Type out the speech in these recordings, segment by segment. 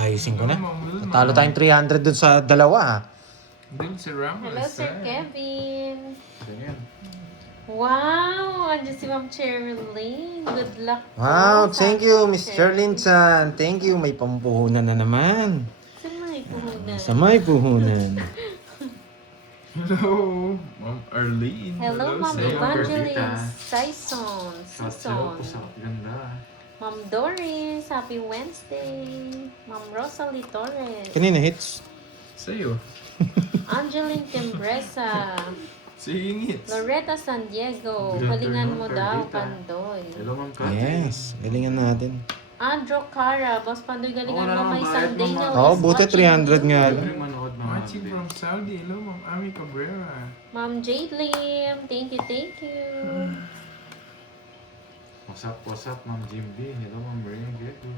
Ayusin ko na. Ma'am, Talo tayong 300 dun sa dalawa ha. Dun si Ramos. Hello, Sir Kevin. Ganyan. Wow! Andiyan si Ma'am Cherilyn. Good luck po. Wow, thank you, Sabi Miss ni Sherlyn Chan. Thank you, may pampuhunan na naman. Sa may puhunan. Sa may puhunan. Hello, Ma'am Arlene. Hello, Ma'am sir. Evangelist. Sison. Hello po sa Sison. ganda. Ma'am Doris. Happy Wednesday. Ma'am Rosalie Torres. Kanina hits. Sa'yo. Angeline Tembresa. Singit. Loretta San Diego. Good Galingan mo afternoon, daw, Perdita. Pandoy. Hello, Ma'am Kat. Yes, galingan natin. Andro Cara. Boss Pandoy, galingan Oo, mo. May bayad Sunday mo, na. Ma'am. Oo, is buti watching 300 nga you. lang. Libre manood ng Watching update. from Saudi. Hello, Ma'am Ami Cabrera. Ma'am Jade Lim. Thank you, thank you. What's up, Ma'am Jim B. Hello, Ma'am Ray. Gecko.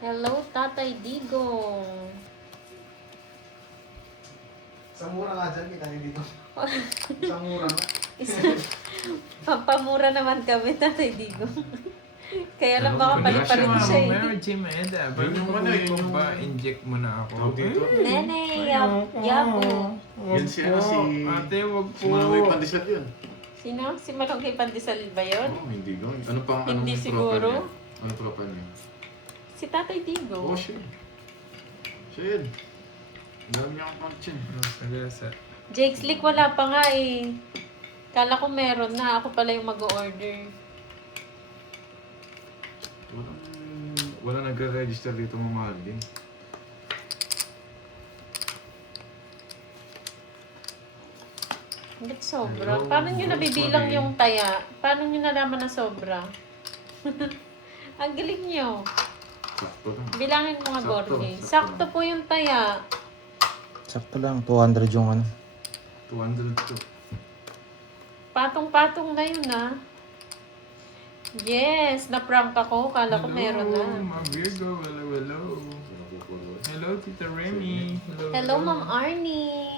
Hello, Tatay Digong. Isang mura nga dyan, kita niyo dito. Isang mura nga. Pampamura naman kami, Tatay Digong. Kaya lang baka Ano, paliparin Ma'am siya eh. Mary J. Maeda. Bago Yun yung mo ano, yun yung- ba inject mo na ako? Tawag dito. Nene, Yabo. Yan si ano, si... Ate, wag Si po. Manoy Pandesal yun. Sino? Si Malonggay Pandesal ba yun? Oo, hindi gawin. Ano pa? Hindi anong siguro. profile niya? Ano profile niya? Si Tatay Digong. Oh, siya. Siya yun. Ang dami niya akong pang-chin. Sagasa. Jake Slick wala pa nga eh. Kala ko meron na. Ako pala yung mag-order. Wala nagre-register dito mga din. Ba't sobra? Hello, Paano nyo nabibilang Rosemary. yung taya? Paano nyo nalaman na sobra? Ang galing nyo. Sakto lang. Bilangin mo nga, Sakto, Gorgie. sakto. Sakto po yung taya. Sakto lang, 200 yung ano. 200 to. Patong-patong na yun, ah. Yes, na-prank ako. Kala ko meron na. Ma'am Virgo. Hello, hello. Hello, Tita Remy. Hello, Ma'am Arnie.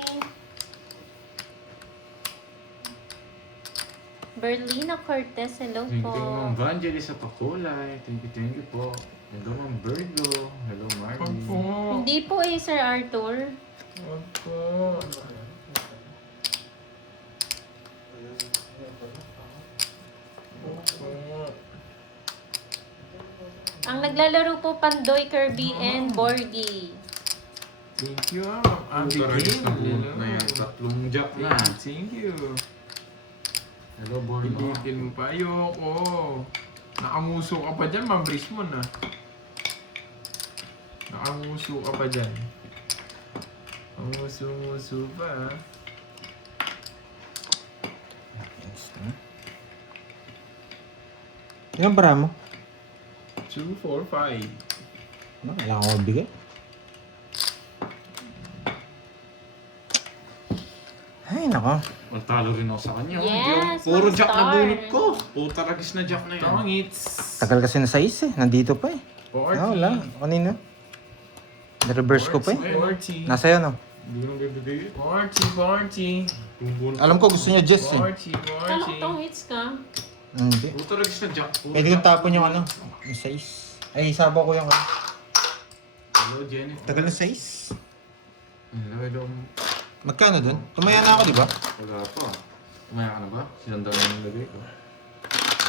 Berlina Cortez, hello Thank po. you, Ma'am Vangelis sa Pakulay. Thank you po. Hello, Ma'am Virgo. Hello, Wag Marnie. po. Hindi po eh, Sir Arthur. Wag po. Wag po. Ang naglalaro po Pandoy, Kirby, and Borgie. Thank you, Ma'am Taragis Abigail. na bunot Hello. na yan. Tatlong jack na. Thank you. Hello, Borno. Piligil mo pa. Ayoko. Nakamuso ka pa dyan, Ma'am Brismon, ah. Nakamuso ka pa dyan. Nakamuso-muso pa, ah. Ilang bara mo? 2, 4, 5. Ano, kailangan ko magbigay? Ay, nako. Matalo rin ako sa kanya. oh. Yes, Puro Ma'am jack na Star. bunot ko. Puta ragis na jack na yan. Tongits. Tagal kasi na size eh. Nandito pa eh. 40. Ah, wala. Kanina. Na-reverse ko pa eh. 40. Nasa yun oh. Hindi ko bibigay. 40. Yung bunot Alam ko gusto niya Jess eh. 40. Tong hits ka. Hindi. Puta ragis na jack. Puro Pwede kong jack. tapon yung ano. Yung size. Ay, sabaw ko yung ano. Hello, Jennifer. Tagal na size. Hello, hello. Magkano dun? Tumaya na ako, di ba? Wala pa. Kumaya ka na ba? Sinandal na yung lagay ko.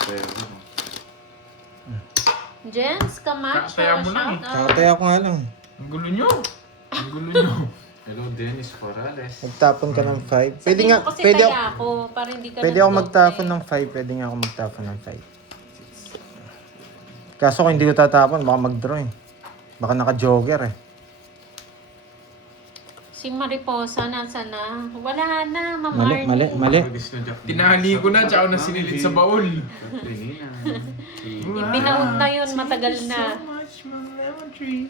Kaya ko. Jens Camacho, Kaya mo na eh. shout out. Kakataya ko nga lang. Ang gulo nyo. Ang gulo nyo. Hello, Dennis Morales. Magtapon ka ng 5. Pwede Sabihin nga, mo kasi pwede kaya ako. ako, para hindi ka Pwede ako nag-block magtapon eh. ng 5. Pwede nga ako magtapon ng 5. Kaso kung hindi ko tatapon, baka mag-draw eh. Baka naka-jogger eh. Si Mariposa, nasa na? Wala na, Ma'am Mali, mali, Arnie. mali. Ragis na jack. Tinali ko na, tsaka na sinilid sa baul. Ibinaon na yun, matagal na. So much, Ma'am Lemon Tree.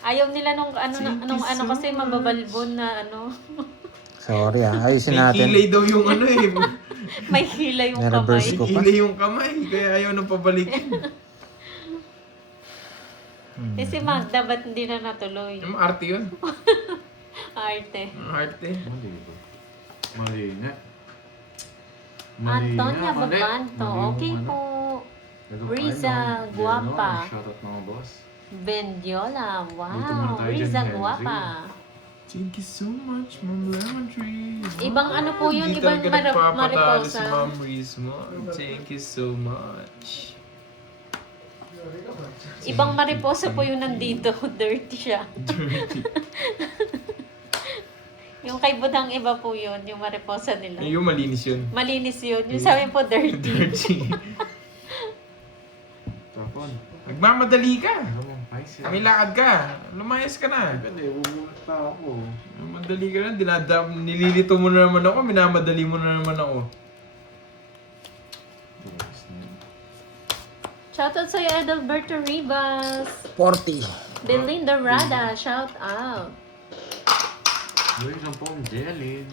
Ayaw nila nung ano, Thank nung you ano so kasi much. mababalbon na ano. Sorry ah. Ayusin May natin. kilay daw yung ano eh. May hila yung Na-reverse kamay. ko May pa. kilay yung kamay, kaya ayaw nang pabalikin. Kasi Magda, ba't hindi na natuloy? Yung arte yun. Arte. Ang arte. Mali ba? Mali na. Antonia Mali. Babanto. Mali yung Okay ano. po. Hello, Riza, Aynon. guwapa. Shoutout mga boss. Bendiola. Dito muna Wow. tayo dyan, Rizal Henry. Guapa. Thank you so much, Ma'am Lemon Tree. Ibang ano po yun, Hindi ibang talaga nagpapatalo mariposa. si Ma'am Riz mo. Thank you so much. Ibang mariposa po yung nandito. Dirty siya. Dirty. Yung kay Budang iba po yun, yung mariposa nila. Yung malinis yun. Malinis yun. Yung sa amin po, dirty. Dirty. Tapon. Nagmamadali ka. Ano mong paisa? May lakad ka. Lumayas ka na. Depende, bubulot pa ako. Madali ka na. Nililito mo na naman ako. Minamadali mo na naman ako. Shoutout sa'yo, Adalberto Ribas. 40. Belinda Rada, shout out. Uy, isang pong jelly.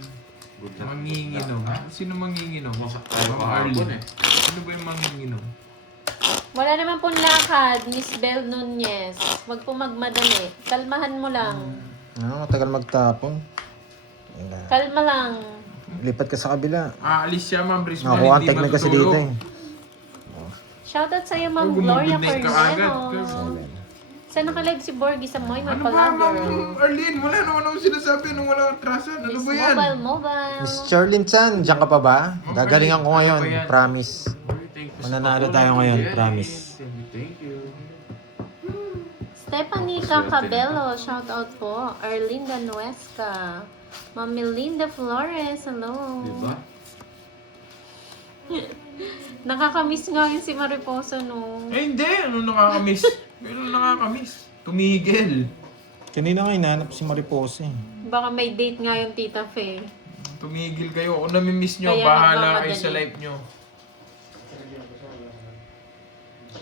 Good luck. Manginginom. Sino manginginom? Masak tayo Ma'am kahapon Arlene. eh. Ano ba yung manginginom? Wala naman pong lakad, Miss Bel Nunez. Huwag po magmadali. Kalmahan mo lang. Ano, matagal magtapon. Wala. Kalma lang. Lipat ka sa kabila. Aalis siya, Ma'am Riz. Ako ang technique kasi dito eh. Shoutout sa'yo, Ma'am Oh, Gloria gumugod na ka agad. Cornelo. Saan nakalive si Borgie sa Moy Ano ba, Ma'am Mapalago? Arlene? Wala naman ako sinasabi nung wala kang atrasan. Ano ba yan? Mobile. Miss Charlene Chan, diyan ka pa ba? Ma'am Gagalingan ko ngayon, Arlene, ano ba yan? promise. Uy, thank you sa Mananalo patuloy tayo ng ngayon, jelly. promise. Thank you. Stephanie Cacabello, shout out po. Arlinda Nuesca. Ma'am Melinda Flores, hello. Diba? Nakakamiss nga yun si Mariposa, no? Eh, hindi. Ano nakakamiss? Ano nakakamiss? Tumigil. Kanina nga hinanap si Mariposa eh. Baka may date nga yung Tita Faye. Tumigil kayo. Kung namimiss nyo, Kaya bahala kayo nagmamadali. sa life nyo.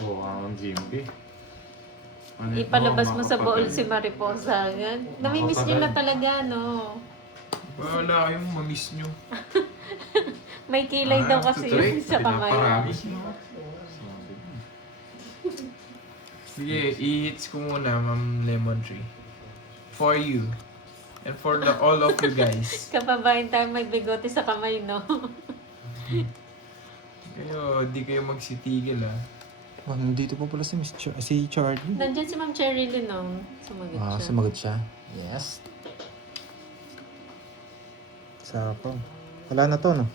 Oo, ang Jimby. Ano, Ipalabas mo sa makakapagod. bool si Mariposa. Yan. Namimiss nyo na talaga, no? Bahala kayong mamiss nyo. May kilay daw kasi tutuloy. yun sa kamay. Pinaparami mo. Sige, i-hits ko muna, Ma'am Lemon Tree. For you. And for all of you guys. Kapabayan tayo may bigote sa kamay, no? Kayo, di kayo magsitigil, ha. Oh, nandito pa pala si si Charlie. Nandyan si Ma'am Cherilyn, no? Sumagot Ah, siya. sumagot siya. Yes. Sapa. Wala na to, no?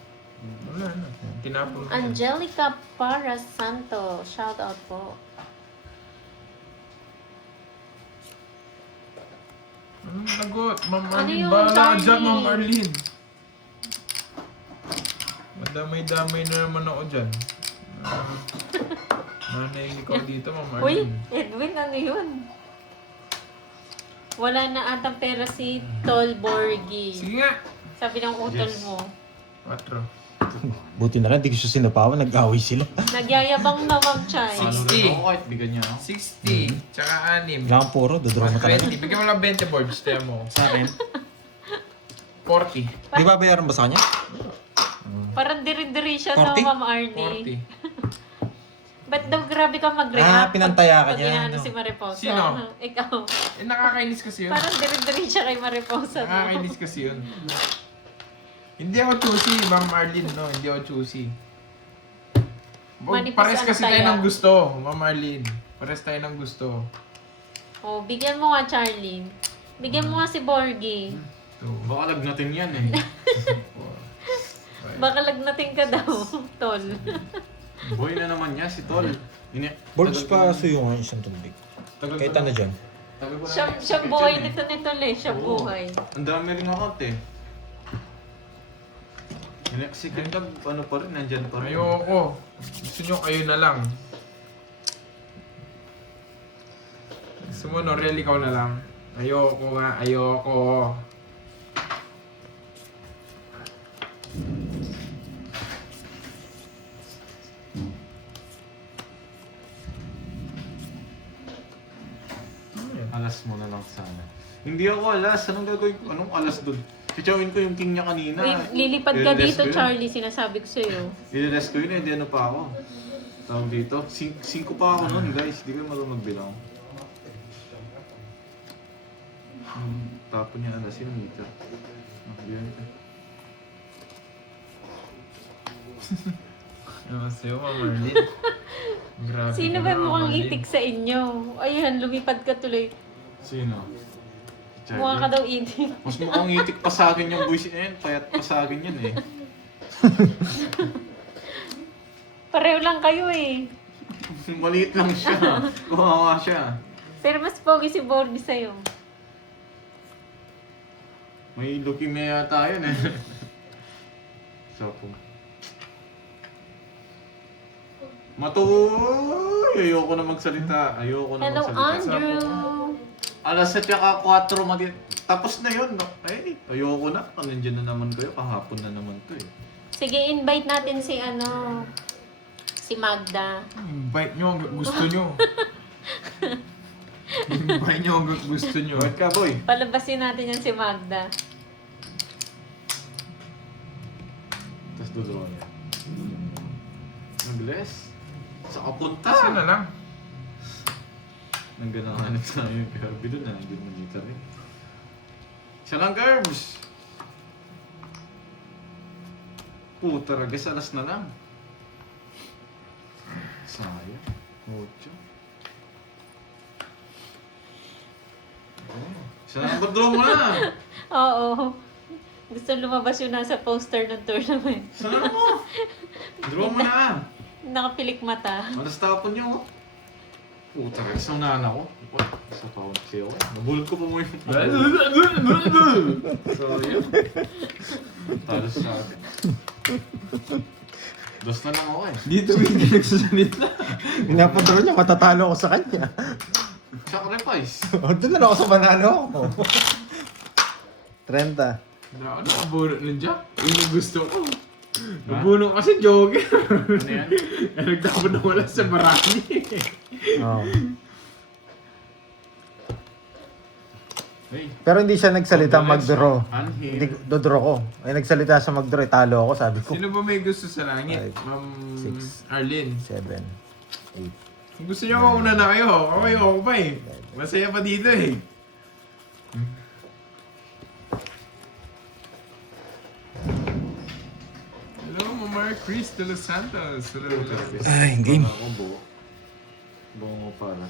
Wala na. Tinapon ko. Angelica Para Santo, shout out po. Anong lagot? Ma'am Ano Arlene, yun, bahala ka Charlie? dyan, Ma'am Arlene. Madamay-damay na naman ako dyan. Nanay ikaw dito, Ma'am Uy, Arlene. Edwin, ano yun? Wala na atang pera si Tol Borgie. Sige nga. Sabi ng utol Yes. mo. 4. Buti na lang, di ko siya sinapawan. Nag-away sila. Nagyayabang na Ma'am Chay. Paano 60. rin ako kahit bigyan niya ako? 60. Tsaka 6. Wala kang puro, dodraw mo talaga. 20. Bigyan mo lang 20 boards. Tiyan mo. Sa akin. 40. Di ba bayaran ba sa kanya? Parang diri-diri siya no, 40? Ma'am Arnie. 40. Ba't daw grabe ka mag-react? Ah, pinantaya ka pag niya, inaano no? si Mariposa? Sino? Ikaw. Eh, nakakainis kasi yun. Parang diri-diri siya kay Mariposa. No? Nakakainis kasi yun. Hindi ako choosy, Ma'am Arlene, no? Hindi ako choosy. Manipis Pares ang kasi tayo taya. ng gusto, Ma'am Arlene. Pares tayo ng gusto. Oh, bigyan mo nga, Charlie. Bigyan mo nga si Borgie. 2, Baka lagnatin yan eh. 4, 5. Baka lagnating ka daw, Tol. Boy na naman niya, si Tol. Borgs pa suyo nga isang tubig. Kahit ano dyan. Siya buhay nito ni Tol eh. Siya buhay. Ang dami rin account eh. Inexecute ano pa rin, nandyan pa rin. Ayoko. Gusto nyo kayo na lang. Gusto mo, Noriel, ikaw na lang. Ayoko nga, ayoko. Alas mo na lang sana. Hindi ako alas. Anong gagawin ko? Anong alas doon? Chichawin ko yung king niya kanina. Uy, lilipad ka Ililess dito, ko yun. Charlie. Sinasabi ko sa'yo. Ililess ko yun eh. Di ano pa ako. Tawag dito. 5 pa ako nun guys. Di ko marunong magbilang. Tapon niya alas yun dito. Yan. Ano sa'yo, Ma'am Arlene? Grabe Sino ka ba na, mukhang Marlene. itik sa inyo? Ayan, lumipad ka tuloy. Sino? Si Charlie. Mukha ka daw itik. Mas mukhang itik pa sa akin yung boys na yan. Payat pa sa akin yan eh. Pareho lang kayo eh. Maliit lang siya. Kawawa siya. Pero mas pogi si Bordy sa'yo. May leukemia yata yun eh. So, Matuloy! Ayoko na magsalita. Ayoko na Hello, magsalita. Andrew! Alas 7 ka 4 tapos na yun. No? Ay, ayoko na. Nandiyan na naman kayo. Kahapon na naman to eh. Sige, invite natin si si Magda. Invite nyo hanggang gusto nyo. Invite nyo hanggang gusto nyo. Bakit ka, boy? Palabasin natin yan si Magda. Tapos dodraw niya. Nag-bless. Sa kapunta. Isa na lang. Nang ganahanap sa yung Kirby doon na. Nandun na dito rin. Isa lang, Gerbs! Puta, ragas alas na lang. Sayang. Mucho. Isa lang, dodraw mo na! Oo. Gusto lumabas yung nasa poster ng tournament. Sana mo! Draw mo na! Nakapilik mata. Alas tapon niyo. Oh. Puta, guys, ang nana ko. Sa taon kasi ako. Nabulot ko pa mo yung So, yun. Talos sa akin. Dos na lang ako eh. Dito hindi nagsasalita. Pinapadro niya, matatalo ako sa kanya. Sacrifice. O, doon na lang ako sa banano ko. 30. Nakabunot ng Jack. Yun yung gusto ko. Nabunot kasi jogger. Ano yan? Nagtapon na wala sa marami. Oh. Hey. Pero hindi siya nagsalita mag-draw. Unhid. Hindi, dodraw ko. Ay, nagsalita siya mag-draw, talo ako, sabi ko. Sino ba may gusto sa langit? Five, Ma'am six. Arlene. 7, 8. Kung gusto niyo mauna na kayo, okay ako pa eh. Masaya pa dito eh. Hello, Mama Chris de los Santos. Hello, hello. Ay, game. Ako buo. Buo mo para.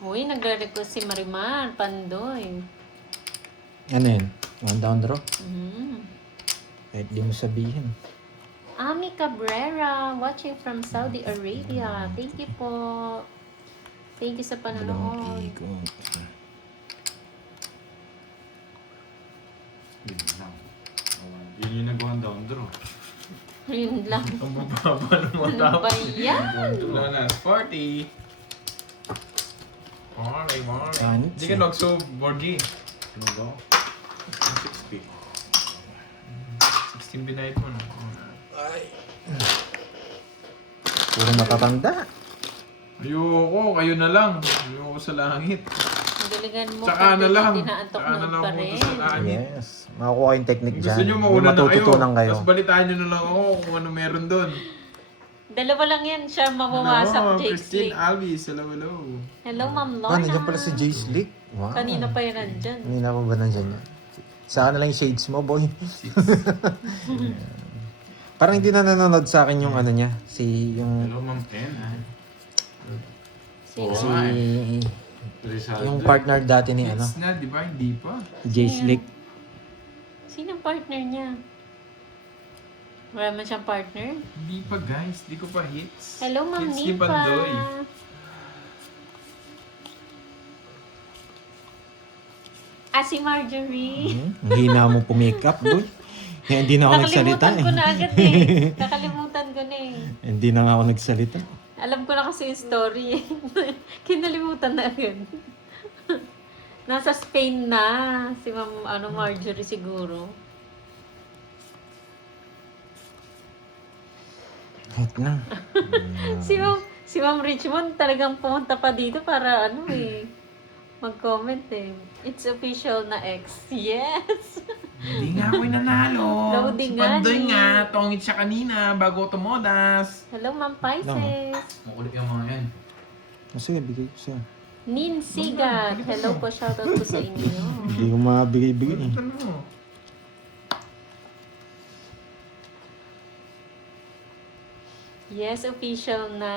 Uy, nagre-request si Marimar Pandoy. Ano yun? One down draw? Mm. Kahit di mo sabihin. Ami Cabrera, watching from Saudi Arabia. Thank you po. Thank you sa panonood. Yun lang. Yun yung nag-one down draw. Yun lang. Ang bababa ng mga Ano tao. ba yan? Wala na, 40. Okay, okay. Thanks. Hindi ka nagso, Borgie. Ano ba? 60. 16 binayad mo na. Puro matatanda. Ayoko, kayo na lang. Ayoko sa langit. Galingan mo. Tsaka na lang. Tinaantok Tsaka na na lang pa ako rin. sa langit. Yes. Makukuha yung technique dyan. Gusto nyo May mauna na kayo. matututunan kayo. Tapos balitaan nyo na lang ako kung ano meron doon. Dalawa lang yan siya mawawasak, Hello, Jake Christine Slick. Alvis. Hello, hello. Hello, Ma'am Ah, Lorna. nandiyan pala si Jay Slick. Wow. Kanina pa yan nandyan. Kanina pa ba nandiyan yan? Saan na lang yung shades mo, boy? Parang hindi na nanonood sa akin yung ano niya. Hello, Ma'am Ken. Sino? Si... Rizaldo. Yung partner dati ni ano, Hits na, di ba? Hindi pa. Jay Slick. Sinong partner niya? Wala man siyang partner? Hindi pa, guys. Hindi ko pa hits. Hello, Ma'am Hits ni Nipa. Pandoy. Ah, si Marjorie. Ang hina mo pumake-up, boy. Kaya hindi na ako nagsalita Nakalimutan ko na agad eh. Nakalimutan ko na eh. Hindi na nga ako nagsalita. Alam ko na kasi yung story eh. Kinalimutan na agad. Nasa Spain na si Ma'am Marjorie siguro. Hot na. Si Ma'am Richmond talagang pumunta pa dito para mag-comment eh. It's official na X. Yes! Hindi nga ako'y nanalo. Loading Si Pandoy nga nga, ni. tongit siya kanina bago tumodas. Hello, Ma'am Pisces. Makulit yung mga yan. Sige, bigay ko siya. Nin Sigat. Hello po, shoutout po sa inyo. Hindi ko mabigay-bigay eh. Ano mo? Yes, official na.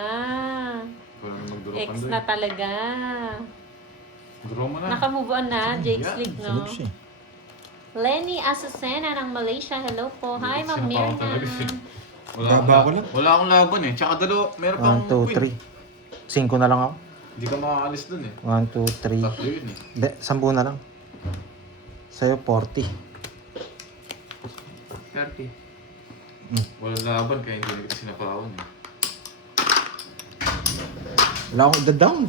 Wala nang mag-draw Ex Pandoy. na talaga. Draw mo na. Nakamove on na, Jake's League, no? Sunod siya eh. Lenny Azucena ng Malaysia. Hello po. Hi, Ma'am Sinapawan Mirna. talaga eh. Baba ko lang. Wala akong laban eh. Tsaka meron pang 1, 2, 3. 5 na lang ako. Hindi ka makakalis dun eh. 1, 2, 3. Tatlo yun eh. Hindi, 10 na lang. Sa'yo, 40. 30. Walang laban kaya hindi na kita sinapawan eh. Wala akong ida-down.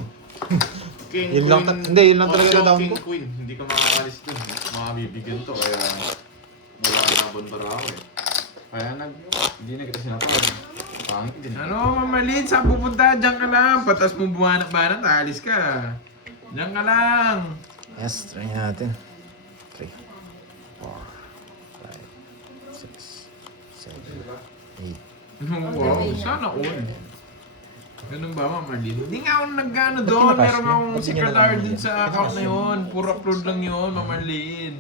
King, Yun lang hindi, yun lang talaga Wala na-down King, ko. Queen. Hindi ka makakalis dun. Makabibigyan to kaya wala laban para ako eh. Kaya hindi na kita sinapawan. Pangit din. Ano, Mamalin? Saan pupunta? Diyan ka lang. Patas mo buwanat-banat, alis ka. Diyan ka lang. Yes, try natin. 3, 4, 5, 6, 7, 8. Wow, sana all. Ganun ba, Mamalin? Hindi nga ako nag-ano doon. Meron akong secretary dun sa account na yun. Puro upload lang yun, Mamalin.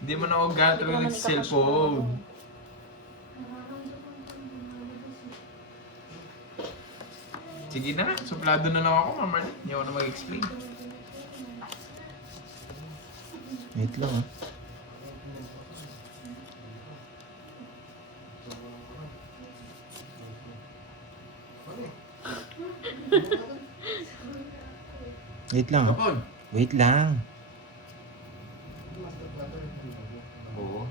Hindi man ako gato lang nag-cellphone. Sige na, suplado na lang ako, Mamalin. Hindi ako na mag-explain. Wait lang ah. Wait lang ah. Kapon. Wait lang. Oo.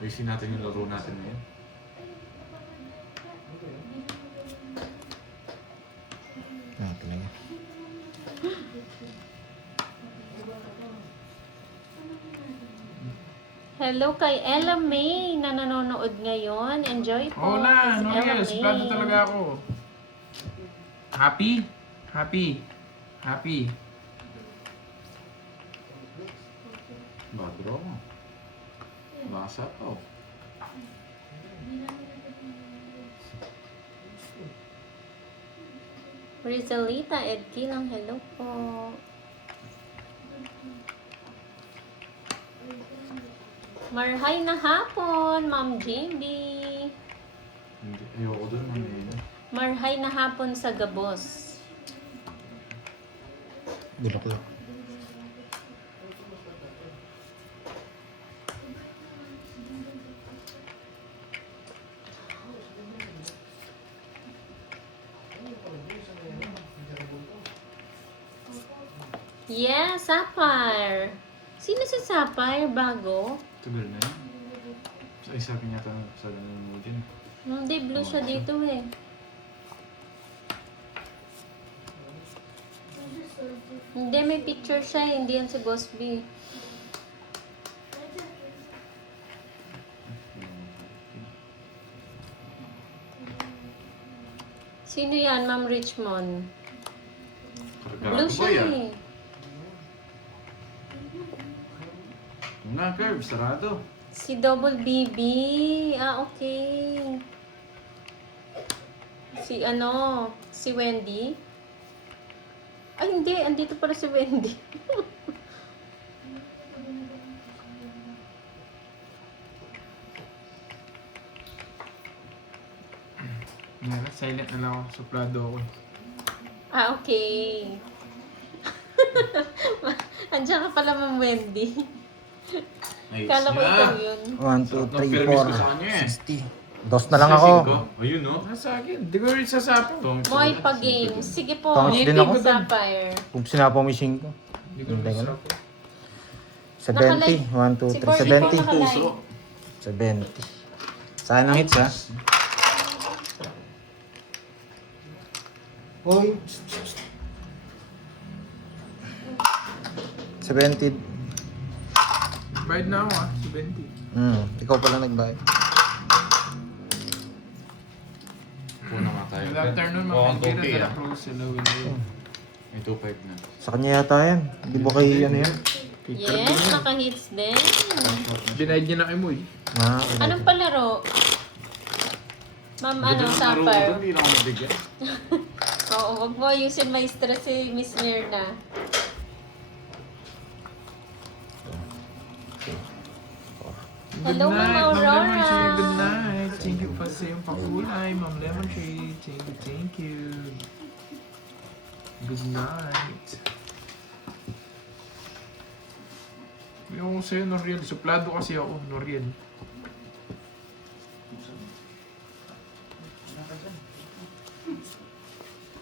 Ayusin natin yung laro natin ngayon. Ah, talaga. Hello kay Ella May na nanonood ngayon. Enjoy po. Oo na, Miss no Ella yes, May. suplado talaga ako. Happy? Happy. Happy. Badro mo. Basa pa oh. Rizalita Edkilang, hello po. Marhay na hapon, Ma'am JB. Hindi. Ayoko dun man eh. Marhay na hapon sa Gabos. Bulok lang. Yeah, Sapphire. Sino si Sapphire? Bago? Tagal na yun. Ay, sabi niya sa ganun mo din. Hindi, blue siya dito eh. Hindi, may picture siya. Hindi yan si Boss B. Sino yan, Ma'am Richmond? Blue siya eh. Nga, Curve, sarado. Si Double BB. Ah, okay. Si si Wendy. Ay, hindi. Andito pala si Wendy. Nga, silent na lang ako. Suplado ako. Ah, okay. Andiyan ka pala, Ma'am Wendy. Ayos Kala ko niya. ikaw yun. 1, 2, Sarap ng permis ko sa kanya eh. 3, 4, 60. Dos na lang ako. Ayun no. Nasa akin. Di ko rin sasapang. Moy pa game. Sige po. Thanks din ako. Sapphire. Kung sinapaw mo yung 5. Di ko rin Hintay ko na. sasapang. 70. 1, 2, Si 3, Bordy 70. po Puso. 70. Saan ang hits ha? Hoy. 70. Bayad na ako 70. Ikaw pala nagbayad. Puna nga tayo. Good afternoon, mga Mukhang kaibigan. okay Dela ah. Cruz. Hello, hello. May 2.5 na. Sa kanya yata yan. Di ba kay ano yan? Yes, naka-hits din. Denied niya na kay Moy. Anong palaro? Ma'am, ano, Sapphire? Hindi na ako nabigyan. Oo, wag mo ayusin maestra si Miss Mirna. Hello, Ma'am Aurora. Lemon Tree, good night. Thank you pa sa iyong pakulay, Ma'am Lemon Tree. Thank you. Good night. Yung sa'yo, Noriel. Suplado kasi ako, Noriel.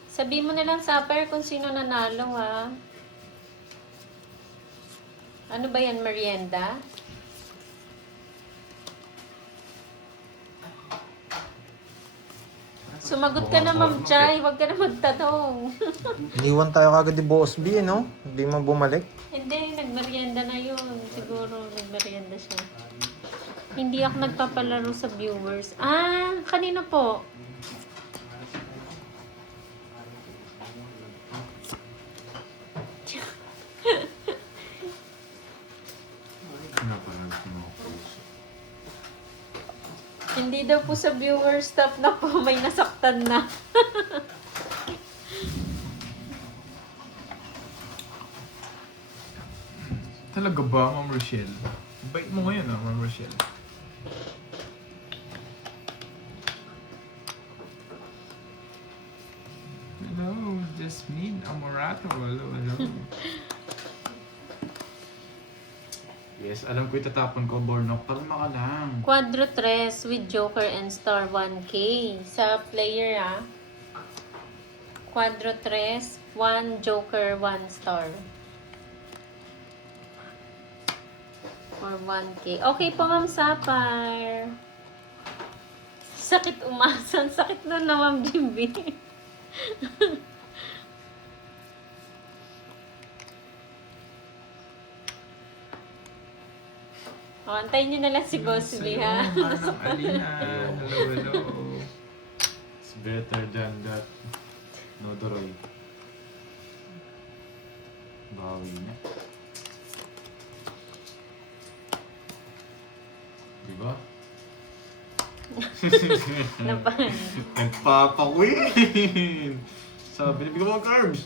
Sabi mo na lang, Sapphire, kung sino nanalo, ha? Ano ba yan, merienda? Sumagot ka na, Ma'am Chay. Huwag ka na magtanong. Iniwan tayo kagad ni Boss B, no? Hindi mo bumalik. Hindi, nagmerienda na yun. Siguro, nagmerienda siya. Hindi ako nagpapalaro sa viewers. Ah, kanino po? Pinaparag mo ako. Hindi daw po sa viewers, stop na po. May nasaktan na. Talaga ba, Ma'am Rochelle? Bait mo ngayon, Ma'am Rochelle. Hello, Jasmine Amorato. Hello, hello. Yes, alam ko itatapon ko, Bornok. Kalma ka lang. Quadro 3 with Joker and Star 1K. Sa player, ah. Quadro 3, 1 Joker, 1 Star. Or 1K. Okay po, Ma'am Sapphire. Sakit umasan. Sakit nun na, Ma'am Jimby. O, antayin nyo na lang si Boss B, ha? Manang Alina. Hello, hello. It's better than that. No, Doroy. Bawi niya. Diba? Napan. Nagpapakwin! Sabi niya, bigyan mo ang carbs!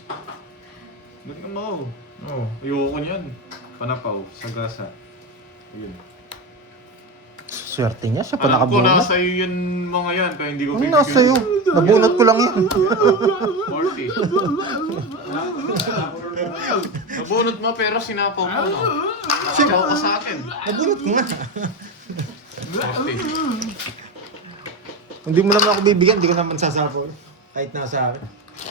Bigyan mo. Oh. Ayoko niyan. Panapaw, sagasa. Yun. Swerte niya, siya pa Alam ko nakabunot. nasa iyo yun mga yan, kaya hindi ko Ano nasa iyo? Nabunot ko lang yan. 40. Nabunot mo pero sinapaw mo, no? Sinapaw ka sa akin. Nabunot ko nga. 40. Hindi mo naman ako bibigyan, hindi ko naman sasapo. Kahit nasa akin.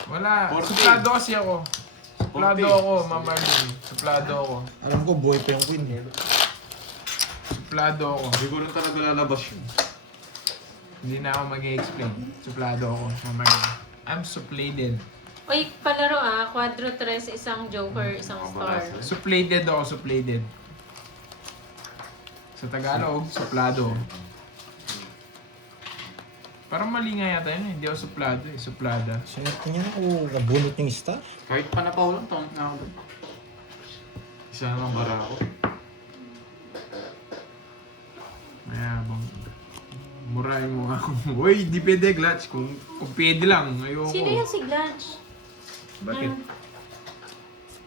Wala. 40. Suplado kasi ako. Suplado 40. ako, Ma'am Marlene. Suplado ako. Alam ko, buhay pa yung queen. Suplado ako. Hindi ko rin talaga lalabas yun. Hindi na ako mag-explain. Suplado ako, Ma'am Marlene. I'm supplated. Uy, palaro, ah. Quadro 3, isang Joker, isang Star. Supplated ako, supplated. Sa Tagalog, suplado. Parang mali nga yata yun, hindi ako suplado eh, suplada. Swerte niya ako, nabunot yung star. Kahit panapaw lang, tawag na ako doon. Isa na lang bara ako. Mayabang. Murahin mo ako. Uy, di pwede, Glutch. Kung pwede lang, ayoko. Sino yan si Glutch? Bakit?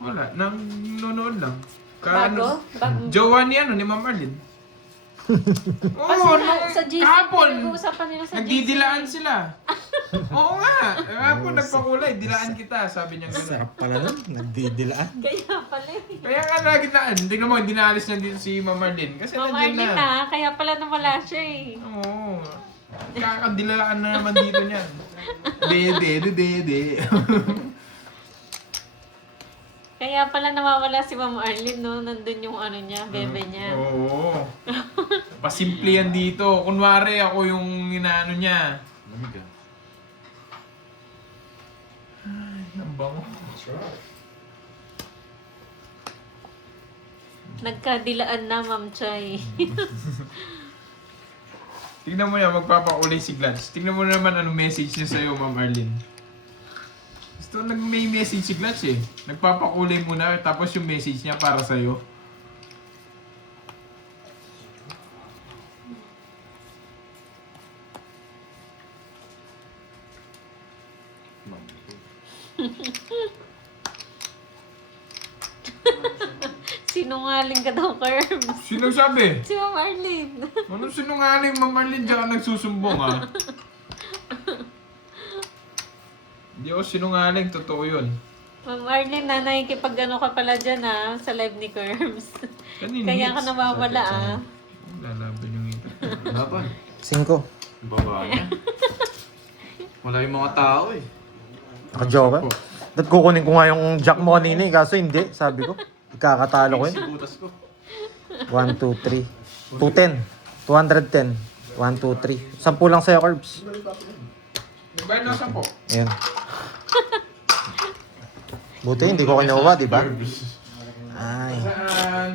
Wala, nang nonood lang. Bago? Bago? Jowa ni ano, ni Ma'am Arlene. Oo, Kasi nung sa GC, kahapon, pinag-uusapan nila sa nagdidilaan sila. Oo nga, kahapon nagpakulay, dilaan kita, sabi niya gano'n. Sarap pala nun, nagdidilaan. Kaya pala eh. Kaya nga lagi na, tignan mo, hindi naalis na dito si Ma'am Arlene. Kasi Ma'am nandiyan Arlene na. na, kaya pala nawala siya eh. Oo. Kakadilaan na naman dito niyan. De. Kaya pala nawawala si Ma'am Arlene, no? Nandun yung ano niya, bebe niya. Oo. Pasimple yan dito. Kunwari ako yung inaano niya. Lamig ah. Ang bango. Nagkadilaan na, Ma'am Chay. Tignan mo yan, magpapakulay si Glutch. Tignan mo naman ano message niya sa'yo, Ma'am Arlene. Gusto, may message si Glutch eh. Nagpapakulay muna, tapos yung message niya para sa'yo. Sinungaling ka daw, Curbs. Sino sabi? Si Ma'am Arlene. Anong sinungaling, Ma'am Arlene? Diyan ka nagsusumbong, ha? Hindi ako sinungaling. Totoo yun. Ma'am Arlene, nakikipag-ano ka pala dyan sa live ni Curbs. Kanina. Kaya ka nawawala Lalaban yung ito. Laban. 5. Babae niya. Wala yung mga tao eh. Naka-joker. Dapat kukunin ko nga yung jack mo kanina eh. Kaso hindi. Sabi ko. Ikakatalo ko yun. Sibutas ko. 1, 2, 3. 210. 210. 1, 2, 3. 10 lang sa'yo, Curbs. Nagbayad na 10. Ayan. Buti, hindi ko kinuha, di ba? Ay. Saan?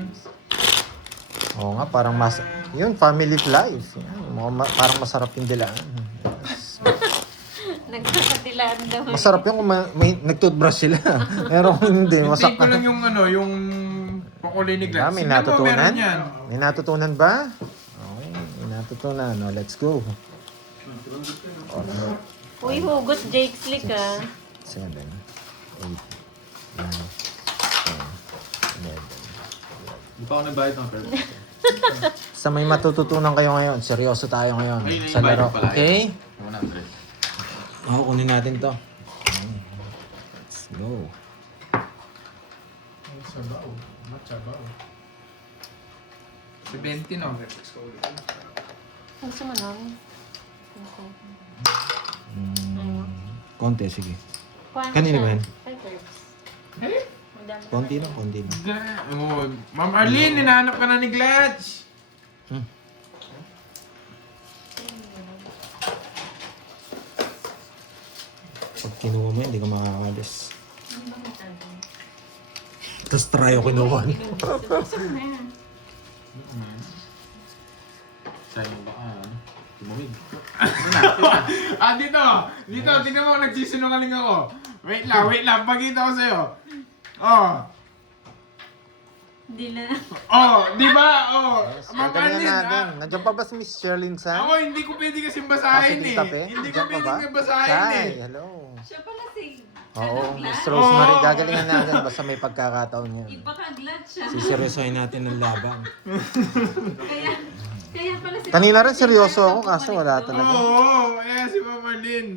Oo nga, parang mas... Yun, family life. Yan, parang masarap yung dilaan. Nagkakadilaan daw. Masarap yung kung may nag-toothbrush sila. Pero kung hindi, Hindi masak ko lang yung yung pakulay ni Diba, Glass. may Tingnan mo, natutunan? meron yan. May natutunan ba? Okay, may natutunan. No, let's go. Uy, hugot Jake Slick 7, 8, 9, 10, 11. Hindi pa ako nagbayad ng pera. Sa may matututunan kayo ngayon, seryoso tayo ngayon Ayun, sa laro. pala. Okay? 100. Oo, kunin natin to. Okay. Let's go. Sabaw. Matsabaw. 70 no? Gusto mo namin? Konti, sige. Kuhaan Kanina siya. ba yan? Ay, Curbs. Eh? Madami. Konti lang, konti lang. Oh, Ma'am Arlene, hinahanap ka na ni Glatch. Pag kinuha mo, hindi ka makakalis. Tapos try ako kinuha. Sayang baka, tumawid. Dito! Dito, tingnan mo, nagsisinungaling ako. Wait lang, pagkita ko sa'yo. Oh, Hindi na. di ba? Ma'am Magaling Arlene, natin. Nandiyan pa ba si Miss Sherlyn San? ako hindi ko pwede kasing basahin si eh. Tita Pe? Hindi ko Nandiyan pa pwede ba? basahin Sai, eh. hello. Siya pala si... Oo, Miss Glass? Rosemary, Oo. gagalingan natin basta may pagkakataon niya. Iba ka glad siya. Siseryosohin natin ang laban. Kaya pala si... Kanina rin seryoso ako kaso wala talaga. Oo, kaya si Ma'am Arlene.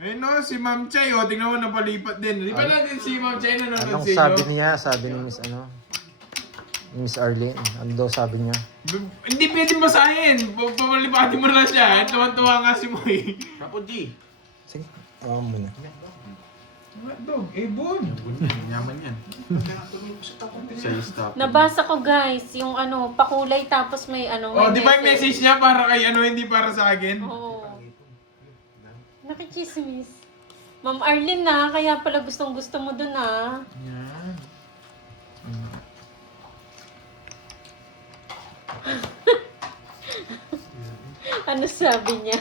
Eh no, si Ma'am Chay, tingnan mo napalipat din. Di ba natin si Ma'am Chay nanonood Anong sa sabi inyo? niya? Sabi ni Miss Miss Arlene. Ano daw sabi niya? Hindi pwede basahin. Pamalipatin mo na siya. Tuwan-tuwa nga si Moy. Rapo G. Sige, awan mo na. Dog, ibon. Yaman yan. Sa'yo stop. Nabasa ko guys, yung pakulay tapos may Oh, di ba yung message niya para kay hindi para sa akin? Oo. Nakichismis. Ma'am Arlene kaya pala gustong gusto mo dun Yan. Ano sabi niya?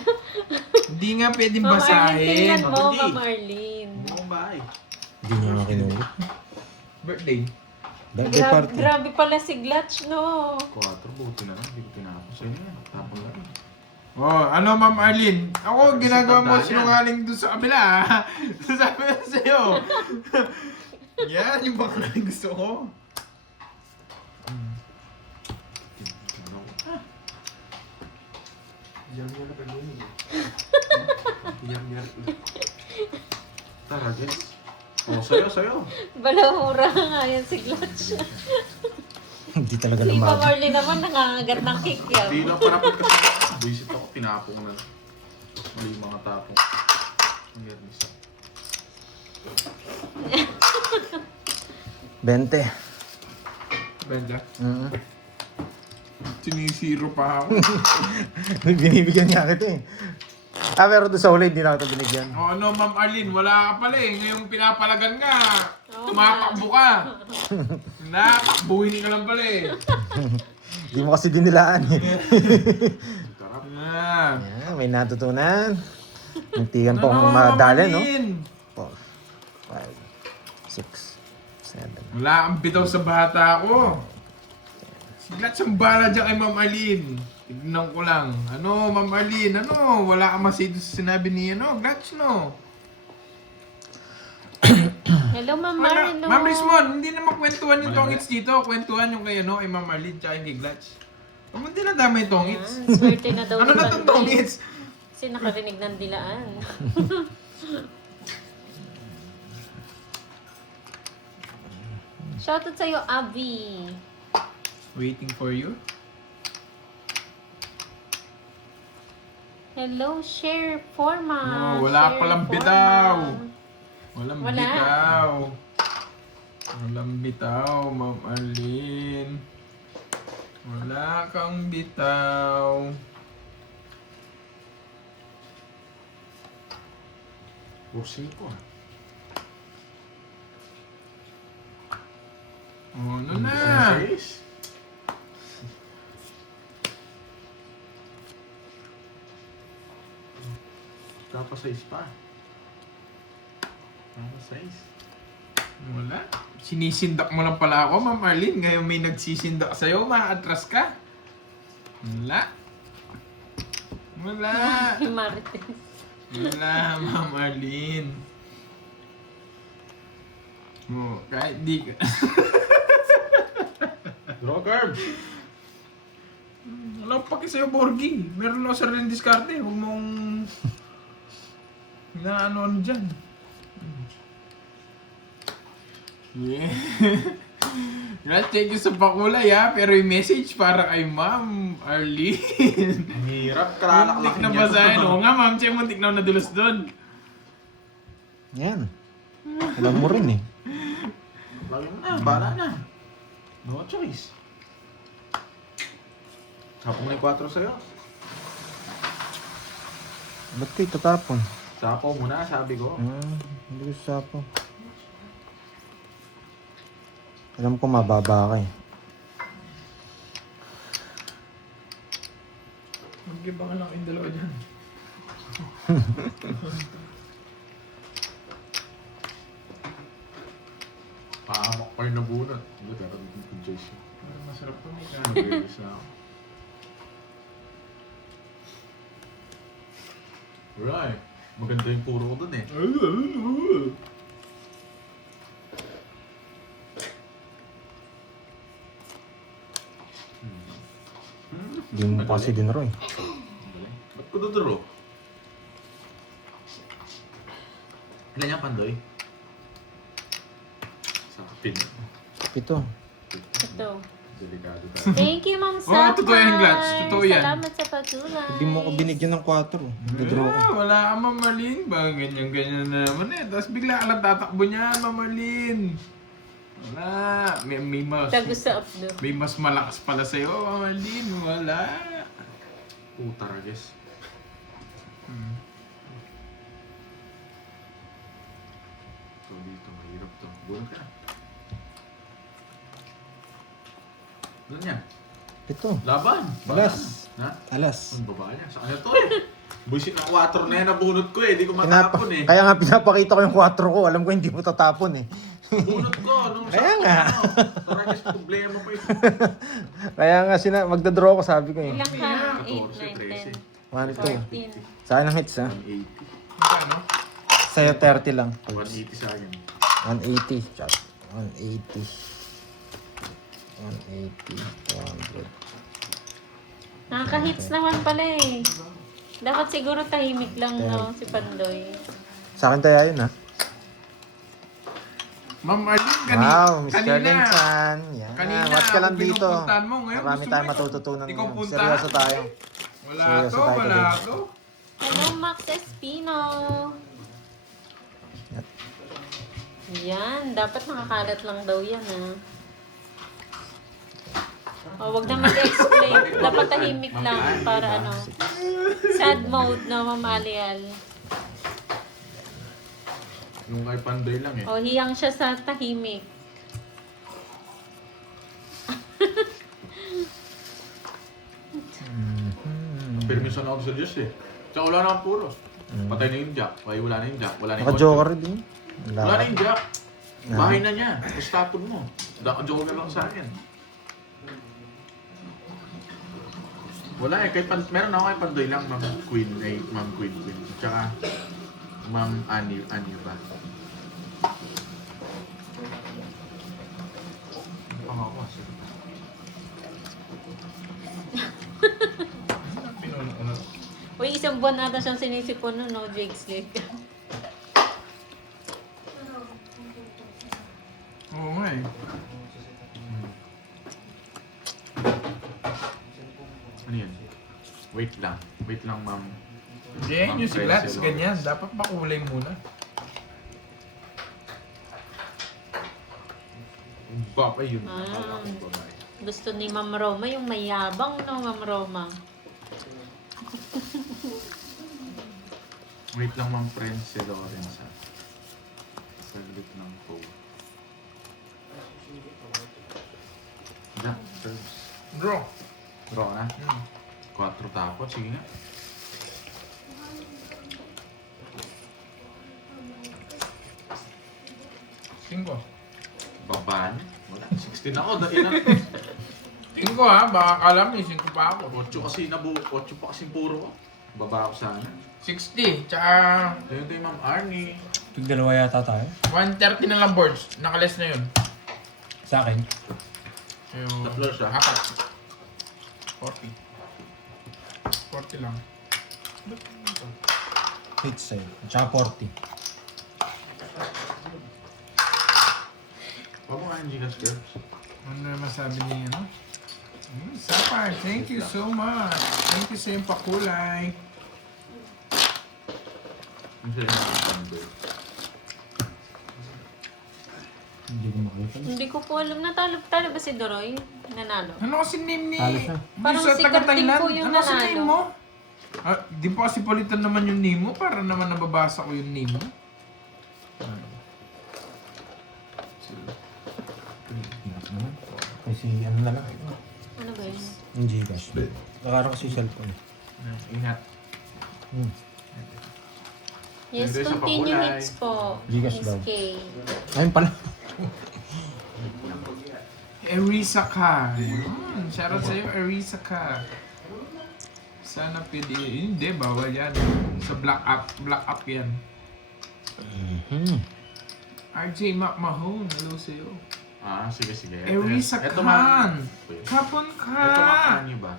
Hindi nga pwedeng Ma'am Arlene, basahin. tingnan mo, Hindi. Ma'am Arlene. Hindi mong bahay. Hindi niya makinuha. Birthday. Birthday party. Grabe pala si Glatch, no? 4, buti na lang. Hindi ko tinapos. Sa'yo na yan. Tapon na rin. Oh, Ma'am Arlene? Ako, ginagawa mo tandaan yan. sinungaling doon sa kabila, ha? Sabi ko sa'yo. Yan, yung bakla yung gusto ko. Tara, guys. Oh, sa'yo. Balahura nga yan si Glatch. Hindi talaga Si Ma'am lumaban. Arlene naman nangangagat ng cake yan. Hindi lang parapot kasi. Buisit ako. Tinapo ko na lang. Mali yung mga tapo. Ang garnis. 20. Benda, Mm-hmm. sinisiro pa ako. Binibigyan niya kita eh. Pero doon sa huli, hindi na kita binigyan. Oh, Ma'am Arlene, wala ka pala eh. Ngayong pinapalagan ka, Oo tumatakbo ka. Natakbuhin ka lang pala eh. Hindi mo kasi dinilaan eh. Karap. Ah. Yan, may natutunan. Muntikan pa akong Ma'am madali, no? Arlene? 4, 5, 6, 7. Wala kang bitaw sa bata ko. Siglat siyang bala dyan kay Ma'am Arlene. Tignan ko lang. Ma'am Arlene? Wala kang masido sa sinabi ni Glatch, no? Hello, Ma'am Wala. Marlo. Ma'am Rismon, hindi na makwentuhan yung tongits dito. Kwentuhan yung kay, kay Ma'am Marlene tsaka yung kay Glatch. Huwag mo din nadama yung tongits. Yan, swerte na daw Ano ni na itong Bandoy. tongits? Kasi nakarinig ng dilaan. Shoutout sa'yo, Abby. Waiting for you. Hello, share forma. No, wala Share palang forma. bitaw. Walang Wala. bitaw. Walang bitaw, Ma'am Arlene. Wala kang bitaw. Bursing ko. Oh, ano na? Size. Kapasize pa. Kapasize. Wala. Sinisindak mo lang pala ako, Ma'am Arlene. Ngayon may nagsisindak sa'yo, maatras ka. Wala. Wala. Marites. Wala, Ma'am Arlene. Oh, kahit di ka... Draw card. Wala pa kasi sa'yo, Borgie. Meron lang sa rin diskarte. Huwag mong... na ano dyan. Yeah. Thank you sa pakulay ha. Pero yung message para kay Ma'am Arlene. Ang hirap. Muntik Kalalak na basahin. Oo nga, Ma'am Che, muntik na nadulas doon. Yan. Alam mo rin eh. Lagi mo na. Bala na. No choice. Sapo mo na yung 4 sa'yo. Ba't kayo tatapon? Sapo mo na, sabi ko. Hindi ko sapo. Alam ko mababa ka eh. Mag-iba ka lang yung dalawa dyan. Paamak pa yung nabunot. Hindi, pero yung choice yun. Masarap to, Mika. Mag-release na ako. Right. Maganda yung puro ko dun eh. Hindi mo kasi dinro eh. Ba't ko duduro? Ilan yung pandoy? Sa pin. Ito. Ito. Delikado tayo. Thank you, Ma'am Oh, Sapay. totoo yan, Glats. Totoo yan. Salamat sa pagtulay. Hindi mo ko binigyan ng 4. Nagdodro ko. Wala ka, Ma'am Marlene. Ba, ganyan-ganyan na naman eh. Tapos bigla ka lang tatakbo niyan, Ma'am Marlene. Wala. May mas... Tagusa updo. May mas malakas pala sa'yo, Ma'am Marlene. Wala. Puta rages. So dito, mahirap to. Bulan ka na. Doon yan. Ito. Laban. Alas. Ha? Alas. Ang baba niya. Sa kanya to eh. Buisit na 4 na yan nabunot ko eh. Di ko matapon eh. Kaya nga pinapakita ko yung 4 ko. Alam ko hindi mo tatapon eh. Bunot ko. Nung Kaya sa- nga. Ano, Rages, problema pa yun. Kaya nga magdodraw ko sabi ko eh. Ilang ka? 14, 8, 9, 10, 1, 2. 14. Sa akin ang hits ha. 180. Ano? Sa'yo 30 lang. 180 sa akin. 180. Chat. 180. 180. 200. Nakaka-hits naman pala eh. Dapat siguro tahimik lang no, si Pandoy. Sa akin tayo yun ha. Ma'am Marlene, Wow, Mr. kanina. Lensan. Yan. Kanina, Watch ka lang ako dito. pinupuntahan mo. Ngayon, Marami gusto tayong mo matututunan ikaw ngayon. puntahan? Seryoso tayo. Wala Seryoso to, tayo wala today. to. Hello, Max Espino. Yan, dapat nakakalat lang daw yan ah. Oh, wag na mag-explain. Dapat tahimik lang para ano. Sad mode na mamalial. Yung kay Pandoy lang eh. Oh, hiyang siya sa tahimik. Permission ako sa Diyos eh. Tsaka wala na akong puros. Patay na yung jack. Kaya wala na yung jack. Wala na yung Naka-joker din. Wala na yung jack. Bahay na niya. Tapos tapon mo. Naka-joker lang sa akin. Wala eh. Meron ako kay Pandoy lang. Ma'am Queen. Ma'am Queen. Tsaka Ma'am Annie ba? Pinunod. Uy, isang buwan ata siyang sinisipon nun, no, Jake Slick. Oo nga eh. Ano yan? Wait lang. Wait lang, ma'am. Yan yung siglats, ganyan. Dapat makulay muna. Baba yun. Ah. Gusto ni Ma'am Roma yung mayabang, no, Ma'am Roma? Wait lang, ma'am, friends. Si Lawrence, ha? Saglit ng phone. Na, first. Bro. Draw na. 4 tapos. Sige nga. Tingko. Baba niya. Wala. 16 ako. Dahil na. Tingko ha, baka kala mo, 5 pa ako. 8 kasi 8 pa kasi puro ko. Baba ako sana. 60, tsaka Ayun tayo, ma'am Arnie. Tig-dalawa yata tayo. 130 na lang boards. Nakales na yun. Sa akin. Yung Tatlo siya? 4. 40. 40 lang. Hit sale. Tsaka 40. Huwag mo nga yung Gcash girls. Ano na masabi niya, no? Sapar, thank you so much. Thank you sa iyong pakulay. Yung sila yung number. Hindi ko makita. Hindi ko po alam. Natalo ba si Doroy? Nanalo. Ano kasi name ni... Talo siya. Parang Sa si taga-Thailand? Karting po yung Ano kasi nanalo. name mo? Ah, di pa kasi palitan naman yung name mo para naman nababasa ko yung name mo. Hirap naman. Kasi ano na lang. Ano ba yun? Yung Gcash. Nakara kasi cellphone. Ingat. Yes, Hindi, sa continue pakulay. hits po. Gcash daw. SK. Ayun pala. Erisa ka. Shoutout sa'yo, Erisa ka. Sana pwede. Hindi, bawal yan. Sa black up yan. RJ McMahon, hello sa'yo. Ah, sige, sige. Erisa Eto, ma'am. Khan. Kapon ka. Ito ma'am Arnie ba?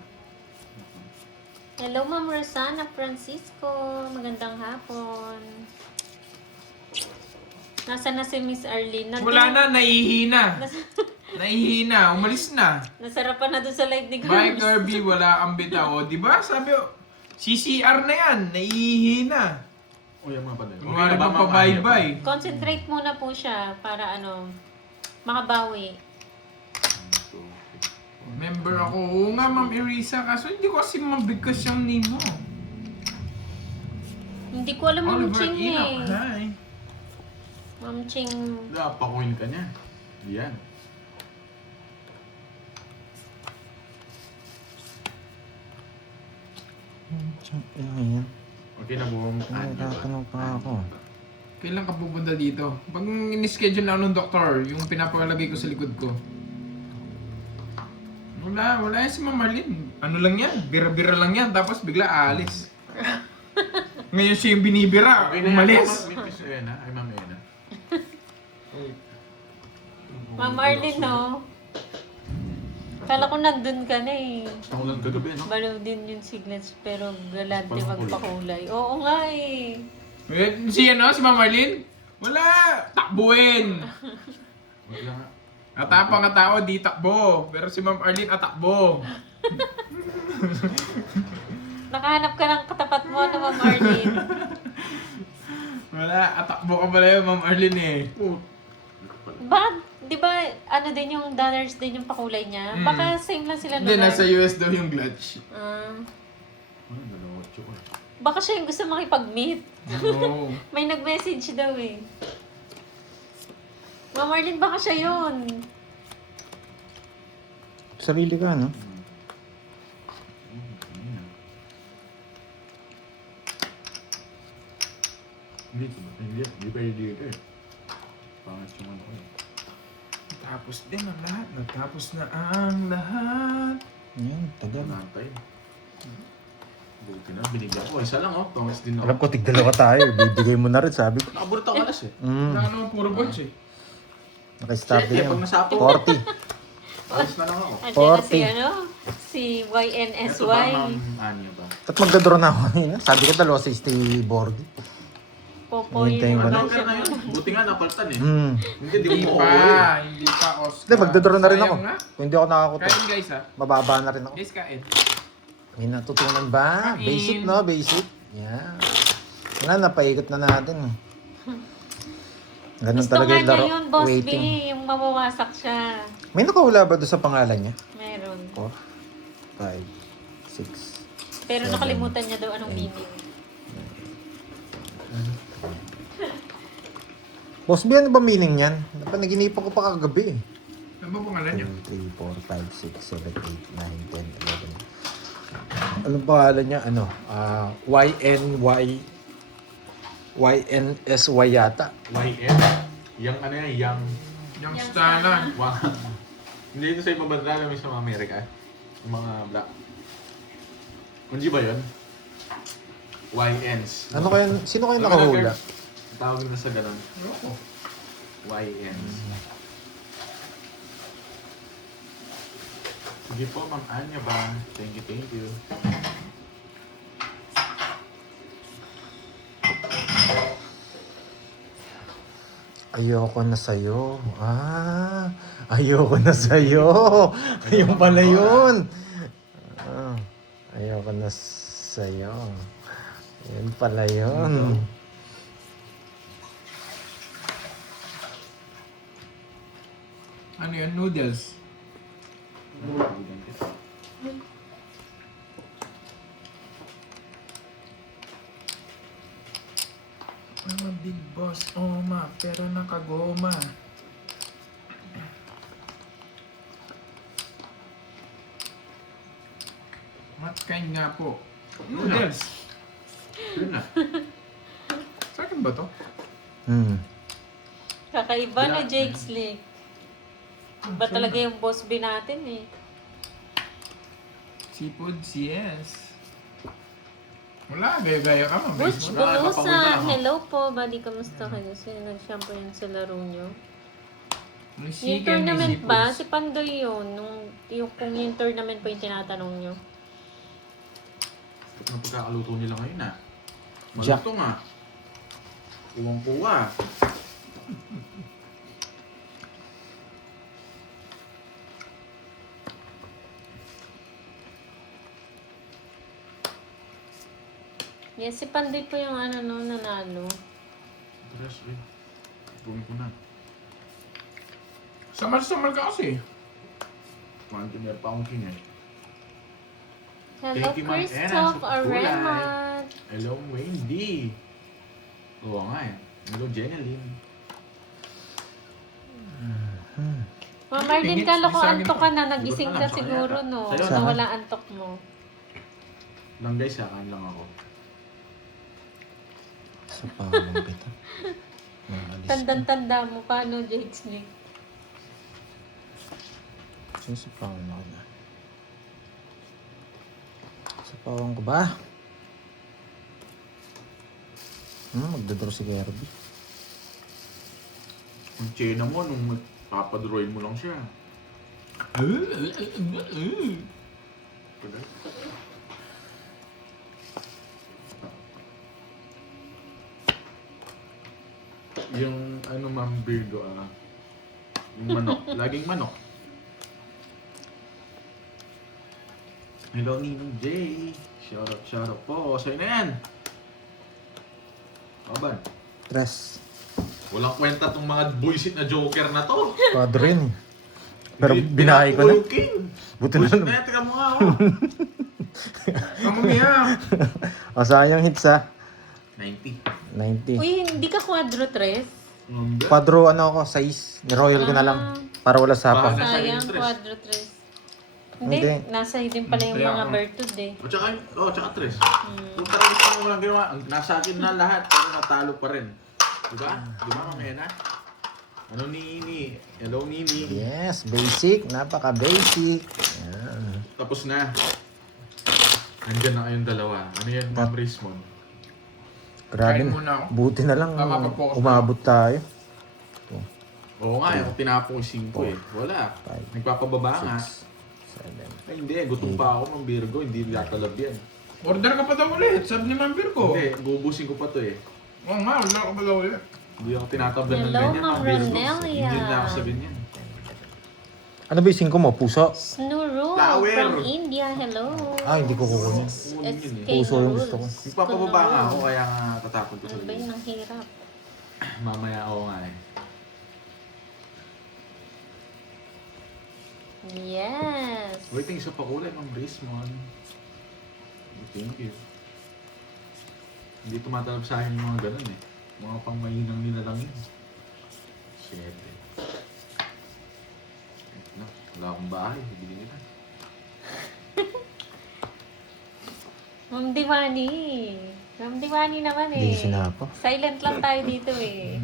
Hello, Ma'am Rosana Francisco. Magandang hapon. Nasaan na si Miss Arlene? Wala na, naihina. Naihina, umalis na. Nasarapan na doon sa live ni Bye, Garbs. Kirby, wala kang bitaw. O, diba? Sabi ko, CCR na yan, naihina. O, yan mga padal. Kumari pa pa bye-bye. Concentrate muna po siya para makabawi. Member ako. Oo nga, Ma'am Erisa. Kaso hindi ko kasi mabigkas yung name mo. Hindi ko alam Ma'am Oliver Ching Enoch, eh. hi. Ma'am Ching. Napakuin ka niya. Yan. Ayan. Okay na buong Ay, tatanong pa ako. Kailan ka pupunta dito? Pag in-schedule na ako ng doktor, yung pinapalagay ko sa likod ko. Wala yan si Ma'am Marlene. Ano lang yan? Bira-bira lang yan, tapos bigla aalis. Ngayon siya yung binibira, umalis. May Miss Ena. Ay, Ma'am Ena. Ma'am Arlene, no? Kala ko nandun ka na eh. Ako lang kagabi, no? Balaw din yung signets pero galante Parang magpakulay. Oo nga eh. Si Ma'am Marlene? Wala! Takbuhin! Wait lang nga. Atapang nga tao, di takbo. Pero si Ma'am Arlene, atakbo. Nakahanap ka ng katapat mo na Ma'am Arlene. Wala, atakbo ka pala yun, Ma'am Arlene eh. Bakit? Di ba din yung dollars din yung pakulay niya? Baka same lang sila Hindi, lugar. nasa US daw yung clutch. Ano, dalawa tsura. Baka siya yung gusto makipag-meet. Oo. May nag-message daw eh. Ma'am Arlene, baka siya yun. Sarili ka, no? Hindi pa yung dito eh. Pangit yung ano ko eh. Tapos din ang lahat. Natapos na ang lahat. Ayan, tagal. Nantay. Buti na, binigyan ko. Isa lang oh, pangit din Alam ako. ko, tig-dalawa tayo. Bibigay mo na rin, sabi ko. Nakaburot ako alas eh. Wala naman puro bots eh. Naka-stop Shit, din eh, pag yun. nasapo. 40. Alis na lang ako. Andiyan na si 40. ano? Si Ito ba, YNSY. ma'am Anya ba? At magdadraw na ako kanina. Sabi ko 260 board. Popoy Hintay mo yung na. Ano ka na yun? Buti nga napaltan eh. Hindi, di Hindi mo pa. mauwi. Hindi pa, Oscar. Hindi, magdadraw na rin ako. Sayang nga. Kung hindi ako nakakutok, Kain guys ha. mababa na rin ako. Guys, kain. May natutunan ba? Kain. Basic, no? Basic. Yeah. Nga, napaikot na natin. Ganun Gusto talaga nga yung niya laro. yun, Boss B. Waiting. Yung mawawasak siya. May nakahula ba doon sa pangalan niya? Meron. 4, 5, 6. Pero Seven. nakalimutan niya daw anong meaning. Boss B, ano ba meaning niyan? Napanaginipan ko pa kagabi eh. Ano ba pangalan niya? 2, 3, 4, 5, 6, 7, 8, 9, 10, 11. Anong pangalan niya? Ano? YNSY yata. YN. Yang ano yan, yang... Yung Yung Stalan. Wow. Hindi ito sa ibang bansa namin sa mga Amerika. Yung mga black. Kunji ba yun? YNs. Ano kaya, sino kayo nakahula? Tawag na sa ganun. Oo. YNs. Sige po, Ma'am Anya ba? Thank you, thank you. Ayoko na sa'yo. Ayoko na sa'yo. Ayun pala yun. Ayoko na sa'yo. Ayun pala yun. Ano yun? Noodles. Mga big boss, oma, pero nakagoma. What kind nga po? Noodles. Yun na. Sa akin ba to? Kakaiba na Jake Slick. Iba talaga yung Boss B natin eh. Seafood, yes. Wala, gaya-gaya ka man. Butch Wala, Bulusa, napakuna ako. hello po. Buddy, kamusta kayo? Sino nag-shampoo yan sa laro nyo? May Yung chicken, may tournament ba? seafoods. Si Pandoy yun. Kung yung tournament po yung tinatanong nyo. Ang pagkakaluto nila ngayon ah. Jack. Maluto nga. Puwang-puwa. Yes, si Pandoy po yung ano no, nanalo. Tres eh. Bumi ko na. Samal-samal ka kasi. Kumantin pa akong king eh. Hello, Thank you, Ma'am Ena, Christoph sa kulay. Aremat. Hello, Wendy. Oo nga eh. Hello, Jeneline. Ma'am Marlene, Tingin, kala ko isa antok ka na. Nagising Hindi ko ka alam, siguro, sa kanya no? yata. Sa'yo, Nawala antok mo. Lang guys, saan lang ako. Sa pangalan kita. Tandang-tanda mo. Paano, Jake Slick? Sa pangalan ako na. Sa pawang ko ba? Magdadraw si Kirby. Ang tsena mo, nung magpapadroid mo lang siya. Tagal. Yung ano Ma'am Virgo yung manok, laging manok. Hello Ninong J. Shout out po. Sa'yo na yan. Kaban. Tres. Walang kwenta tong mga buisit na joker na to. Quadro yun eh. Pero Hindi- binahay ko na. Oil King. Buti na Buisit lang. na, tika mo nga ako. Kamumiyak. O, sayang hits ah. 90. 90. Uy, hindi ka quadro tres? Quadro ano ako, size. Ni-royal ko na lang. Para wala sapa. Nasa Sayang, interest. quadro tres. Hindi, Hindi. nasa din pala yung Kaya mga ako. Bertud eh. O tsaka tres. Kung talagang gusto mo lang ginawa, nasa akin na lahat, pero natalo pa rin. Diba? Diba mamaya na? Ano Nini? Hello Nini. Yes, basic. Napaka-basic. Yan. Tapos na. Andyan na kayong dalawa. Ano yan, Ma'am Rismond? Grabe Kain na. muna ako. Buti na lang Tama, mag-focus na umabot tayo. Ito. Oo nga, yung tinapon ko 5 eh. Wala. Nagpapababa nga. 6, 7. Ay, hindi. Gutom pa ako ng Virgo. Hindi lakalab yan. Order ka pa daw ulit, sabi ni Ma'am Virgo. Hindi, bubusin ko pa to eh. Oo nga, wala ka pa daw ulit. Hindi ako tinatablan ng Hello, ganyan. Ma'am Mga Virgo. Ronelia. Hindi na ako sabihin yan. Ano ba yung 5 mo? Puso? Snuro Flower. from India. Hello. Hindi ko kukunin. Kukunin yun eh. SK Puso yung gusto ko. Rules. Nagpapababa nga ako kaya nga tatapon ko sa Ano ba yun ang hirap? Mamaya ako nga eh. Yes. Waiting sa pakulay, Ma'am Brismon. Thank you. Hindi tumatalab sa akin yung mga ganun eh. Mga pangmahinang nilalangin. 7. Na, wala akong bahay. Bili nila. Ma'am Diwani. Ma'am Diwani naman eh. Hindi sinapa. Silent lang tayo dito eh.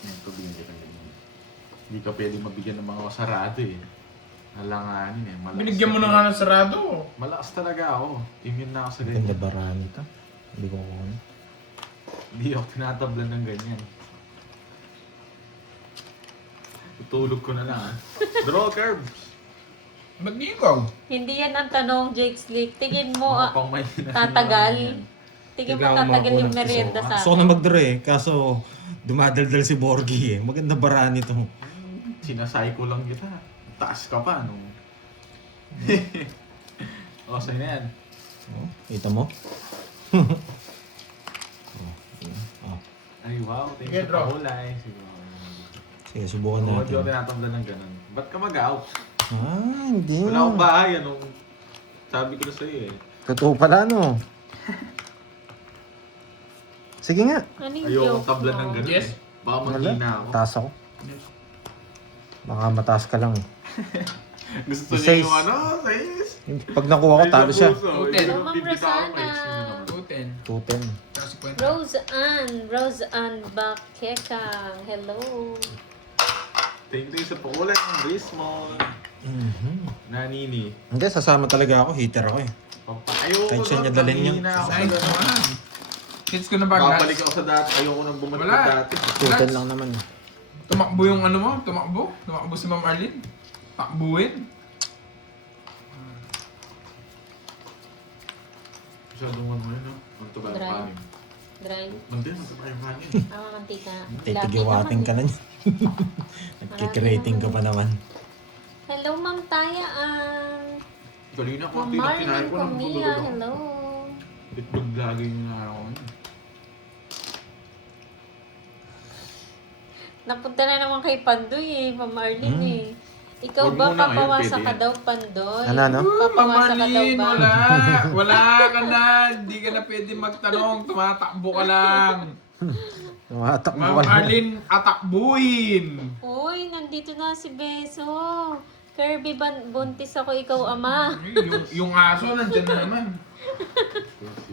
Ito, bigyan kita ganyan. Hindi ka pwede mabigyan ng mga sarado eh. Halanganin eh. Malakas Binigyan mo na nga ng sarado. Malakas talaga ako. Immune na ako sa Ganda ganyan. barani to. Hindi ko kukunin. Hindi ako tinatablan ng ganyan. Tutulog ko na lang ah. Draw curves. Ba't di ikaw? Hindi yan ang tanong, Jake Slick. Tingin mo, Mga pangmahinang tatagal? nilalangin. Tingin mo tatagal yung merienda sa Gusto ko na akin. mag-draw eh. Kaso dumadaldal si Borgie eh. Maganda barani to. Sinasay ko lang kita. Taas ka pa, no? O, sa'yo na yan. Kita mo? Ay, wow. Thank Okay, you draw. pa kulay. Siguro. Sige, subukan Huwag yung natin. tinatamdan ng ganun. Ba't ka mag-out? Hindi. Wala akong bahay, anong sabi ko na sa'yo eh. Totoo pala, no? Sige nga. Ano yung Ayokong joke tablan ng mo? ganun Yes. eh. Baka Wala. maghina ako. Taas ako. Baka mataas ka lang eh. Gusto Says. niya yung ano, says. Pag nakuha ko, talo siya. Hello, Ma'am Rosana. 210. 210. Tapos 50. Rose Ann Bakekang. Hello. Thank you sa pakulay ng Brismon. Nanini. Hindi, sasama talaga ako. Hater ako eh. Ayoko Kahit siya niya dalhin niya. Nice naman. Hits ko na ba, Babalik guys? ako sa dati. Ayoko nang bumalik Wala. sa dati. 210 lang naman. Tumakbo yung ano mo? Tumakbo? Tumakbo si Ma'am Arlene? Takbuhin? Masyadong ano yun, no? Manto ba yung Dry. kanin? Grind. Mantin, manto ba yung kanin? Mantika. Titigiwating ka na niya. Nagkikirating ka pa naman. Hello, Ma'am Taya Ann. Kanina ko, Ma'am hindi na kinain Marilyn ko ng Camilla. bulalo. Hello. Itlog lagi yung ako. Napunta na naman kay Pandoy eh, Ma'am Arlene eh. Ikaw Huwag ba muna ngayon, papawasa pwede ka yan. daw, Pandoy? Ano? Ma'am Papawasa ka daw Arlene, ba? wala. Wala ka na. Hindi ka na pwede magtanong. Tumatakbo ka lang. Tumatakbo Ma'am ka lang. Arlene, atakbuhin. Uy, nandito na si Beso. Kirby, buntis ako, ikaw ama. Yung aso, nandyan na naman.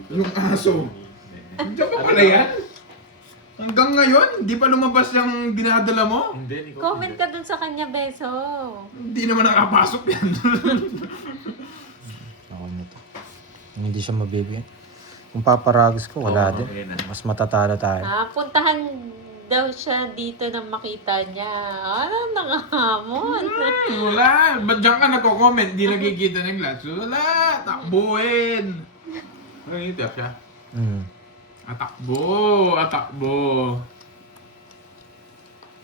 Yung aso. Nandiyan pa pala yan? Hanggang ngayon, hindi pa lumabas yung dinadala mo? Hindi, hindi ko. Comment ka dun sa kanya, Beso. Hindi naman nakapasok yan. Ako nito. Kung hindi siya mabibigyan. Kung paparagos ko, wala Oo, din. yun na. Mas matatalo tayo. Puntahan daw siya dito nang makita niya. Ano, nangahamon. Wala. Ba't dyan ka nagko-comment? Hindi nakikita ng glass. Wala. Takbuhin. Ay, hindi siya. Atakbo. Atakbo.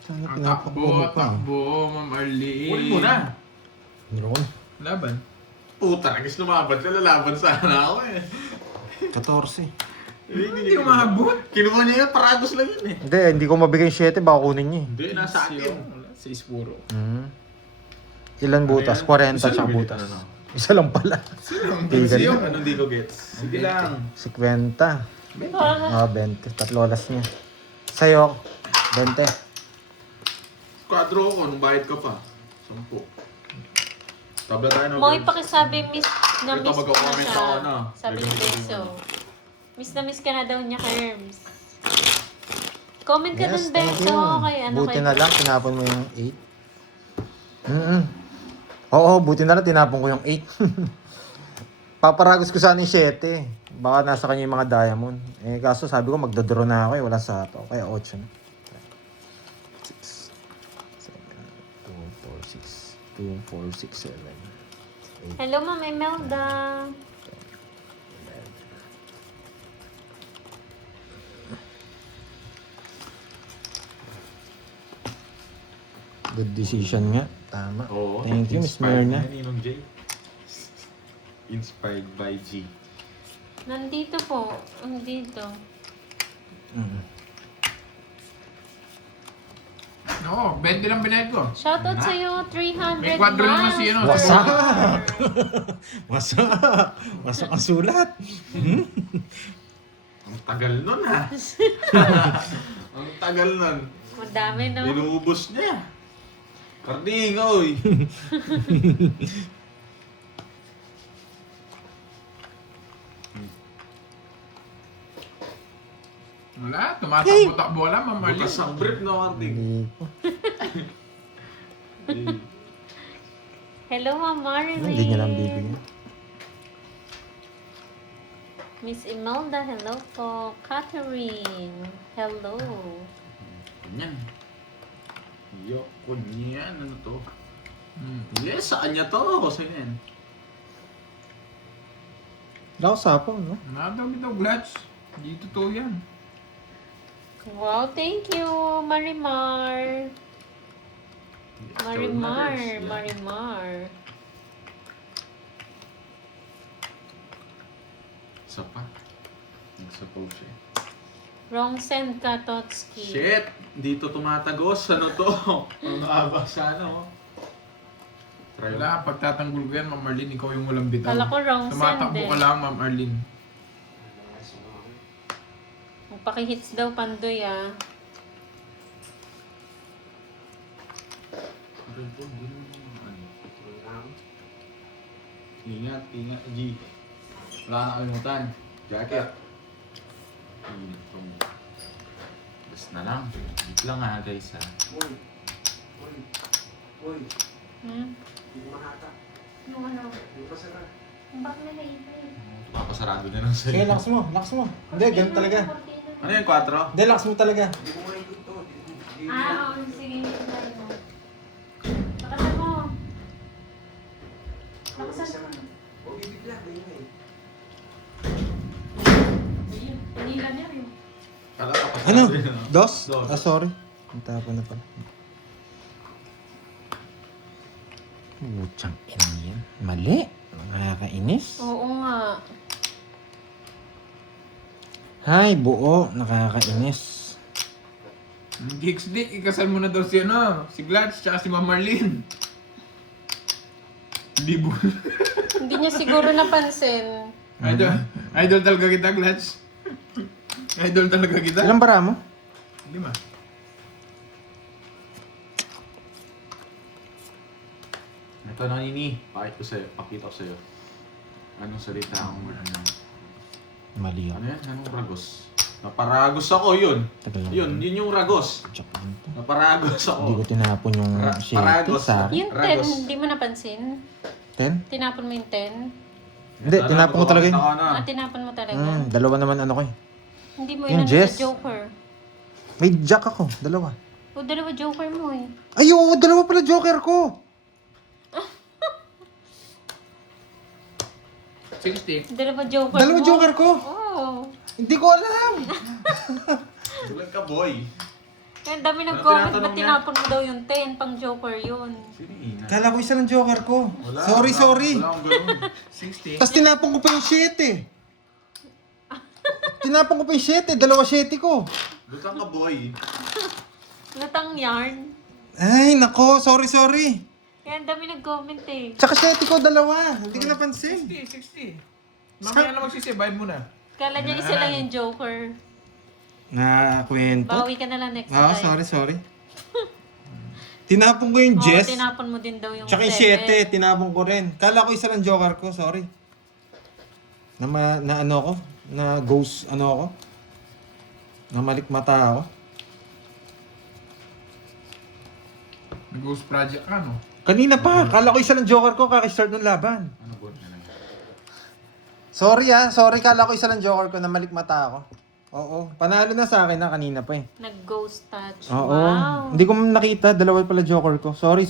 Sana Atakbo. pinapakbo mo pa. Atakbo. Ma'am Arlene. Kunin mo na. Meron. Laban. Puta, nagis lumaban ka, lalaban sana ako eh. 14. Hindi umabot. Kinuha niya yun, parados lang yun eh. Hindi ko mabigay yung 7, baka kunin niya Hindi, nasa akin. 6 puro. Ilan butas? 40 Isa tsaka lang butas. ano, no? Isa lang pala. Sinong Tigan siyo? na. Anong di ko gets? Sige lang. 50. 20. Tatlo alas niya. Sa'yo, 20. Quadro ko, nung bayad ka pa. 10. Tabla tayo na. Mo'y pakisabi, miss na Ito, miss ko na magko-comment siya. ako na. Sabi ni Gagamitin Beso. mo. Miss na miss ka na daw niya, Herms. Comment ka dun, thank Beso. you. Kay ano Buti kay na lang, tinapon mo yung 8. Oo, buti na lang, tinapon ko yung 8. Paparagos ko sana yung 7. Baka nasa kanya yung mga diamond. Eh, kaso sabi ko magdodraw na ako eh. Wala sa to. Kaya 8 na. 6, 7, 2, 4, 6, 2, 4, 6, 7. Hello, Ma'am Imelda. Good decision nga. Tama. Oo. Thank you, Miss Inspired Myrna. na yun, Ninong J. Inspired by G. Nandito po. Nandito. Oo, 20 lang binayad ko. Shoutout sa'yo, 300 May kwadro naman si ano. Wasak! Wasak! Wasak ang sulat. Ang tagal nun ha. Ang tagal nun. Madami na. Niluubos niya. Kardingo eh. Wala, tumatakbo-takbo lang, Ma'am Marlene. Bukas ang brief na karding. Hindi ko. Hello, Ma'am Marilyn. Hindi niya lang bibigyan. Miss Imelda, hello po. Catherine, hello. Ganyan. Yoko niyan. Ano to? Hmm. Yes, saan niya to? Kasi yan. Wala ko sapang, no? Nadami daw, Glats. Hindi totoo yan. Wow, thank you, Marimar. Marimar, Yeah. Marimar. Isa pa. Nagsapaw siya. Wrong send ka, Totski. Shit! Dito tumatagos. Ano to? Ang haba sa ano. Try mo. Wala, pagtatanggol ko yan, Ma'am Marlene, ikaw yung walang bitaw. Kala ko wrong send Tumatakbo eh. ka lang, Ma'am Marlene. Magpaki-hits daw, Pandoy ah. Ano to? Hindi naman ano. Ingat, ingat. G. Wala na kalimutan. Jacket. Uniform. Bas na lang. Wait lang ha guys ha. Uy. Uy. Uy. Hmm? Hindi mo mahata. Ano, ano? Hindi pa sara. Bakit na naipin? Papasarado na lang Sige, sa'yo. lakas mo. Lakas mo. Hindi, ganun talaga. Ano yung 4? Hindi, lakas mo talaga. Hindi mo maikot to. Hindi mo Ah, oo, sige. Tayo. Lakasan mo. Lakasan mo. Huwag bibigla. Ganyan eh. Ayun, panila niya rin. Ano? Dos? Dos. Ah, sorry. Ang tapon na pala. Putsang ina yan. Mali. Nakakainis. Oo nga. Hay, buo. Nakakainis. Gigs Dick, ikasal mo na daw si ano, si Glats, tsaka si Ma'am Marlene. Libo. Hindi niya siguro napansin. Idol talaga kita, Glats. Idol talaga kita. Ilang bara mo? 5. Ito na Nini. Pakita ko sa'yo. Anong salita ang ano? Mali Ano ako. yan? Anong ragos? Naparagos ako yun. Tagal lang. Yun yung ragos. Check lang to. Naparagos Hindi ko ako. tinapon yung shitty Paragos. sa Yung 10, Ragos. hindi mo napansin? 10? Tinapon mo yung 10? Hindi, tinapon ko talaga yun. Ah, tinapon mo talaga? Dalawa naman ano ko eh. Hindi mo Yung yun Jess? sa Joker. May jack ako, dalawa. O, dalawa Joker mo eh. Ay, oo, dalawa pala joker ko. 60. Dalawa Joker Dalawa mo. joker ko. Oo. Hindi ko alam. Sulat ka boy. Kaya ang dami nag-comment, tinatanong ba't niya? tinapon mo daw yung 10? Pang Joker yun. Sino ina? Kala ko isa ng joker ko. Wala, Sorry, wala, sorry. Wala akong ganun. 60. Tapos tinapon ko pa yung 7. Tinapon ko pa yung 7. Dalawa 7 ko. Butang ka boy. Latang yarn. Ay, nako. Sorry, sorry. Kaya ang dami nag-comment eh. Tsaka 7 ko, dalawa. Hindi ko napansin. 60. Mamaya na magsisibay mo na. Kala niya isa lang yung Joker. Na kwento. Bawi ka na lang next Ah, time. sorry. Tinapon ko yung Oo, Jess. tinapon mo din daw yung Tsaka yung 7, tinapon ko rin. Kala ko isa ng joker ko, sorry. Na ano ako? Na ghost, ano ako? Na malikmata ako. Ghost Project ka, no? Kanina pa, kala ko isa ng joker ko, kakistart ng laban. Ano boy? Ano yan? Sorry sorry, kala ko isa lang joker ko na malikmata ako. Oo, panalo na sa akin na kanina pa eh. Nag-ghost touch. Oo, Wow. hindi ko nakita, dalawa pala joker ko. Sorry.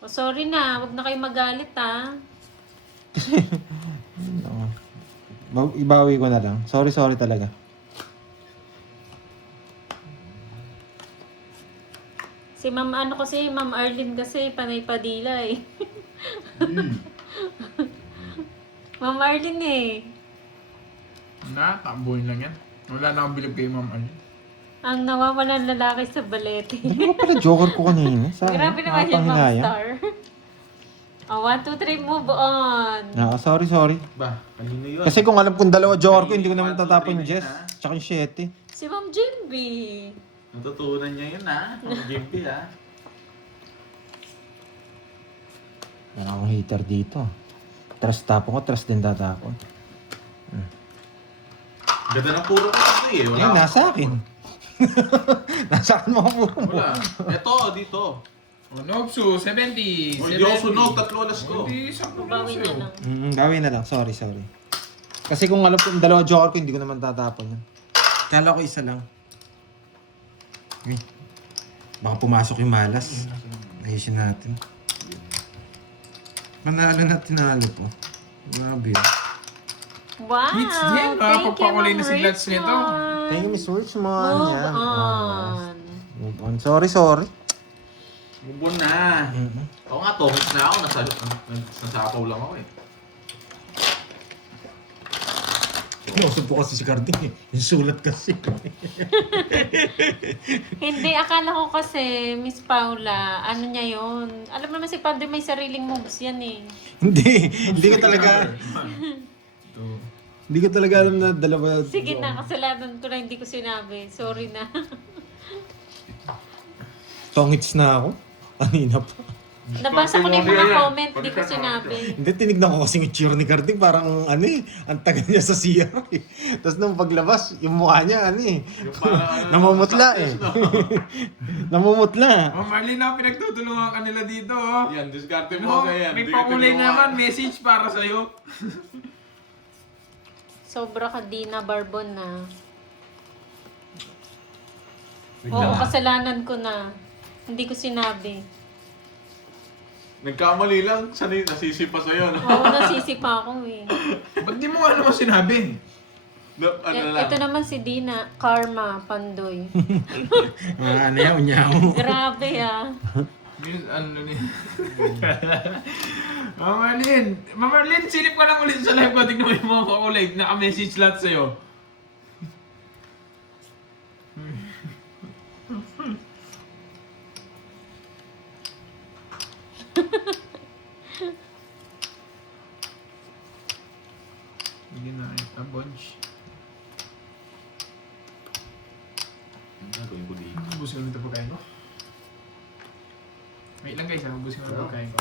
Oh, sorry na, wag na kayo magalit ah. Ibawi ko na lang. Sorry talaga. Si Ma'am Ma'am Arlene kasi panay padila eh. Ma'am Arlene eh. Takbuhin lang yan. Wala na akong bilib kay Ma'am Ali. Ang nawawalan lalaki sa balete. Dalawa pala joker ko kanina. Sa Grabe naman yung Ma'am Star. Oh, 1, 2, 3, move on. Sorry. Ba, kanino yun? Kasi kung alam kong dalawa joker ko, hindi ko naman One, two, tatapon yung three Jess. na yun, Tsaka yung 7. Si Ma'am Jimby. Natutunan niya yun ha. Ang gimpy ha. Wala akong hater dito. Trust tapon ko, trust din tatapon. Ganda ng puro ko kasi eh. Wala Ayun, akong- nasa akin. Nasa akin mga puro mo. Wala. Ito, dito. Oh, Nobsu, 70. O, hindi ako sunog. 3 alas ko. Hindi, 10 lang Bawi na sa'yo. lang. Gawin na lang. Sorry. Kasi kung alam kong dalawa joker ko, hindi ko naman tatapon yun. Kala ko isa lang. Uy, baka pumasok yung malas. Ayusin natin. Manalo na tinalo po. Grabe. Wow! Hits din, Thank you, papakulay na Ma'am si Glats nito. Richmond. Thank you, Miss Richmond. Move Yan. on. Move on. Sorry. Mubon na. Oo nga, Tomix na ako. Nasapaw lang ako eh. Kinusap po kasi si Carding eh. Yung sulat kasi. Hindi, akala ko kasi, Miss Paula, ano niya yun? Alam mo naman si Padre may sariling moves yan eh. Hindi ko talaga. Ito. Hindi ko talaga alam na dalawa. Sige na, kasalanan ko na hindi ko sinabi. Sorry na. Tongits na ako. Kanina pa. Nabasa ko na yung mga comment, hindi ko sinabi. Hindi, tinignan ko kasi yung itsura ni Carding. Parang ano eh. Ang tagal niya sa CR eh. Tapos nung paglabas, yung mukha niya ano eh. Yung parang Namumutla eh. Namumutla. Oh, Marlene, ako pinagtutulungan ka nila dito. Oh. Yan, diskarte mo No, kaya yan. may Hindi ka pakulay tinuwa. naman, message para sa'yo. Sobra ka di na Barbon na. Wait Oo, lang. kasalanan ko na. Hindi ko sinabi. Nagkamali lang. Sanay, nasisipa sa'yo. No? Oo, nasisipa ako eh. Ba't di mo nga naman sinabi? No, ano lang. Ito naman si Dina, Karma Pandoy. Ano yan, unyaw. Grabe ah. Miss, ano ni? Ma'am Marlene, silip ka lang ulit sa live ko. Tignan mo yung mga kakulay. Naka-message lahat sa'yo. Hindi na, a bunch. Ang gagawin ko dito. Ubusin ko nito pagkain ko. Wait lang guys, ubusin ko na pagkain ko.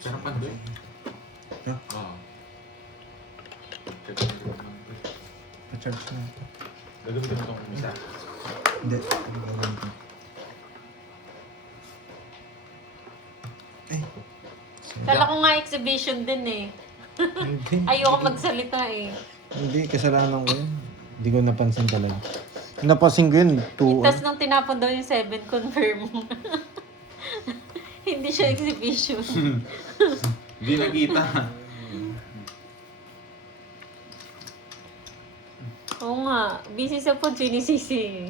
Sarapan doon. Yeah. Oo. Pa-charge na ito. Gagamitin mo itong isa. Hindi. Ay. Kala ko nga exhibition din eh. Hindi. Ayoko magsalita eh. Hindi, kasalanan ko yun. Hindi ko napansin talaga. Napansin ko yun, 2. Tapos nung tinapon daw yung 7, confirm. Hindi siya exhibition. Hindi nakita. Oo nga, busy sa phone, sinisisi.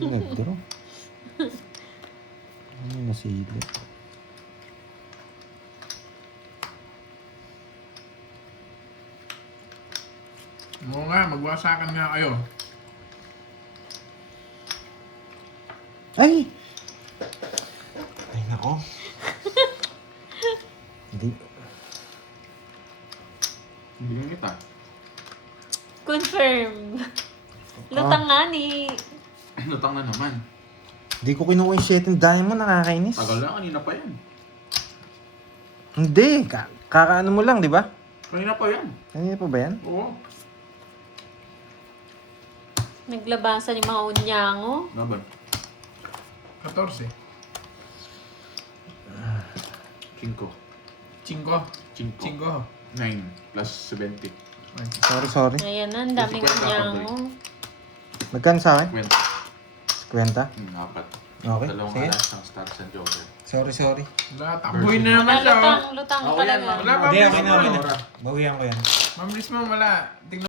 Nag-draw. Ano nasili? Oo nga, magwasakan nga kayo. Ay! Ay, nako. Hindi. Hindi nga kita. Confirm. Lutang nga ni... Lutang na naman. Hindi ko kinuha yung 7 diamond, nakakainis. Tagal na, kanina pa yan. Hindi, kakaano mo lang, di ba? Kanina pa yan. Ano pa ba yan? Oo. Naglabasan yung mga unyango. Laban. 14. 5. 5. 5. 9 plus 70. Sorry. Ayan na, ang daming 50 unyango. Magkano sa akin? 20. 50? Apat. Okay, Dalawang sige. alas, isang stars and joker. Sorry. Wala, takbuhin na naman Wala, siya. lutang Okay yan, talaga. Wala, Hindi, mabilis okay mo. na, okay na. Bawihan ko yan. Mabilis mo, wala. Tingnan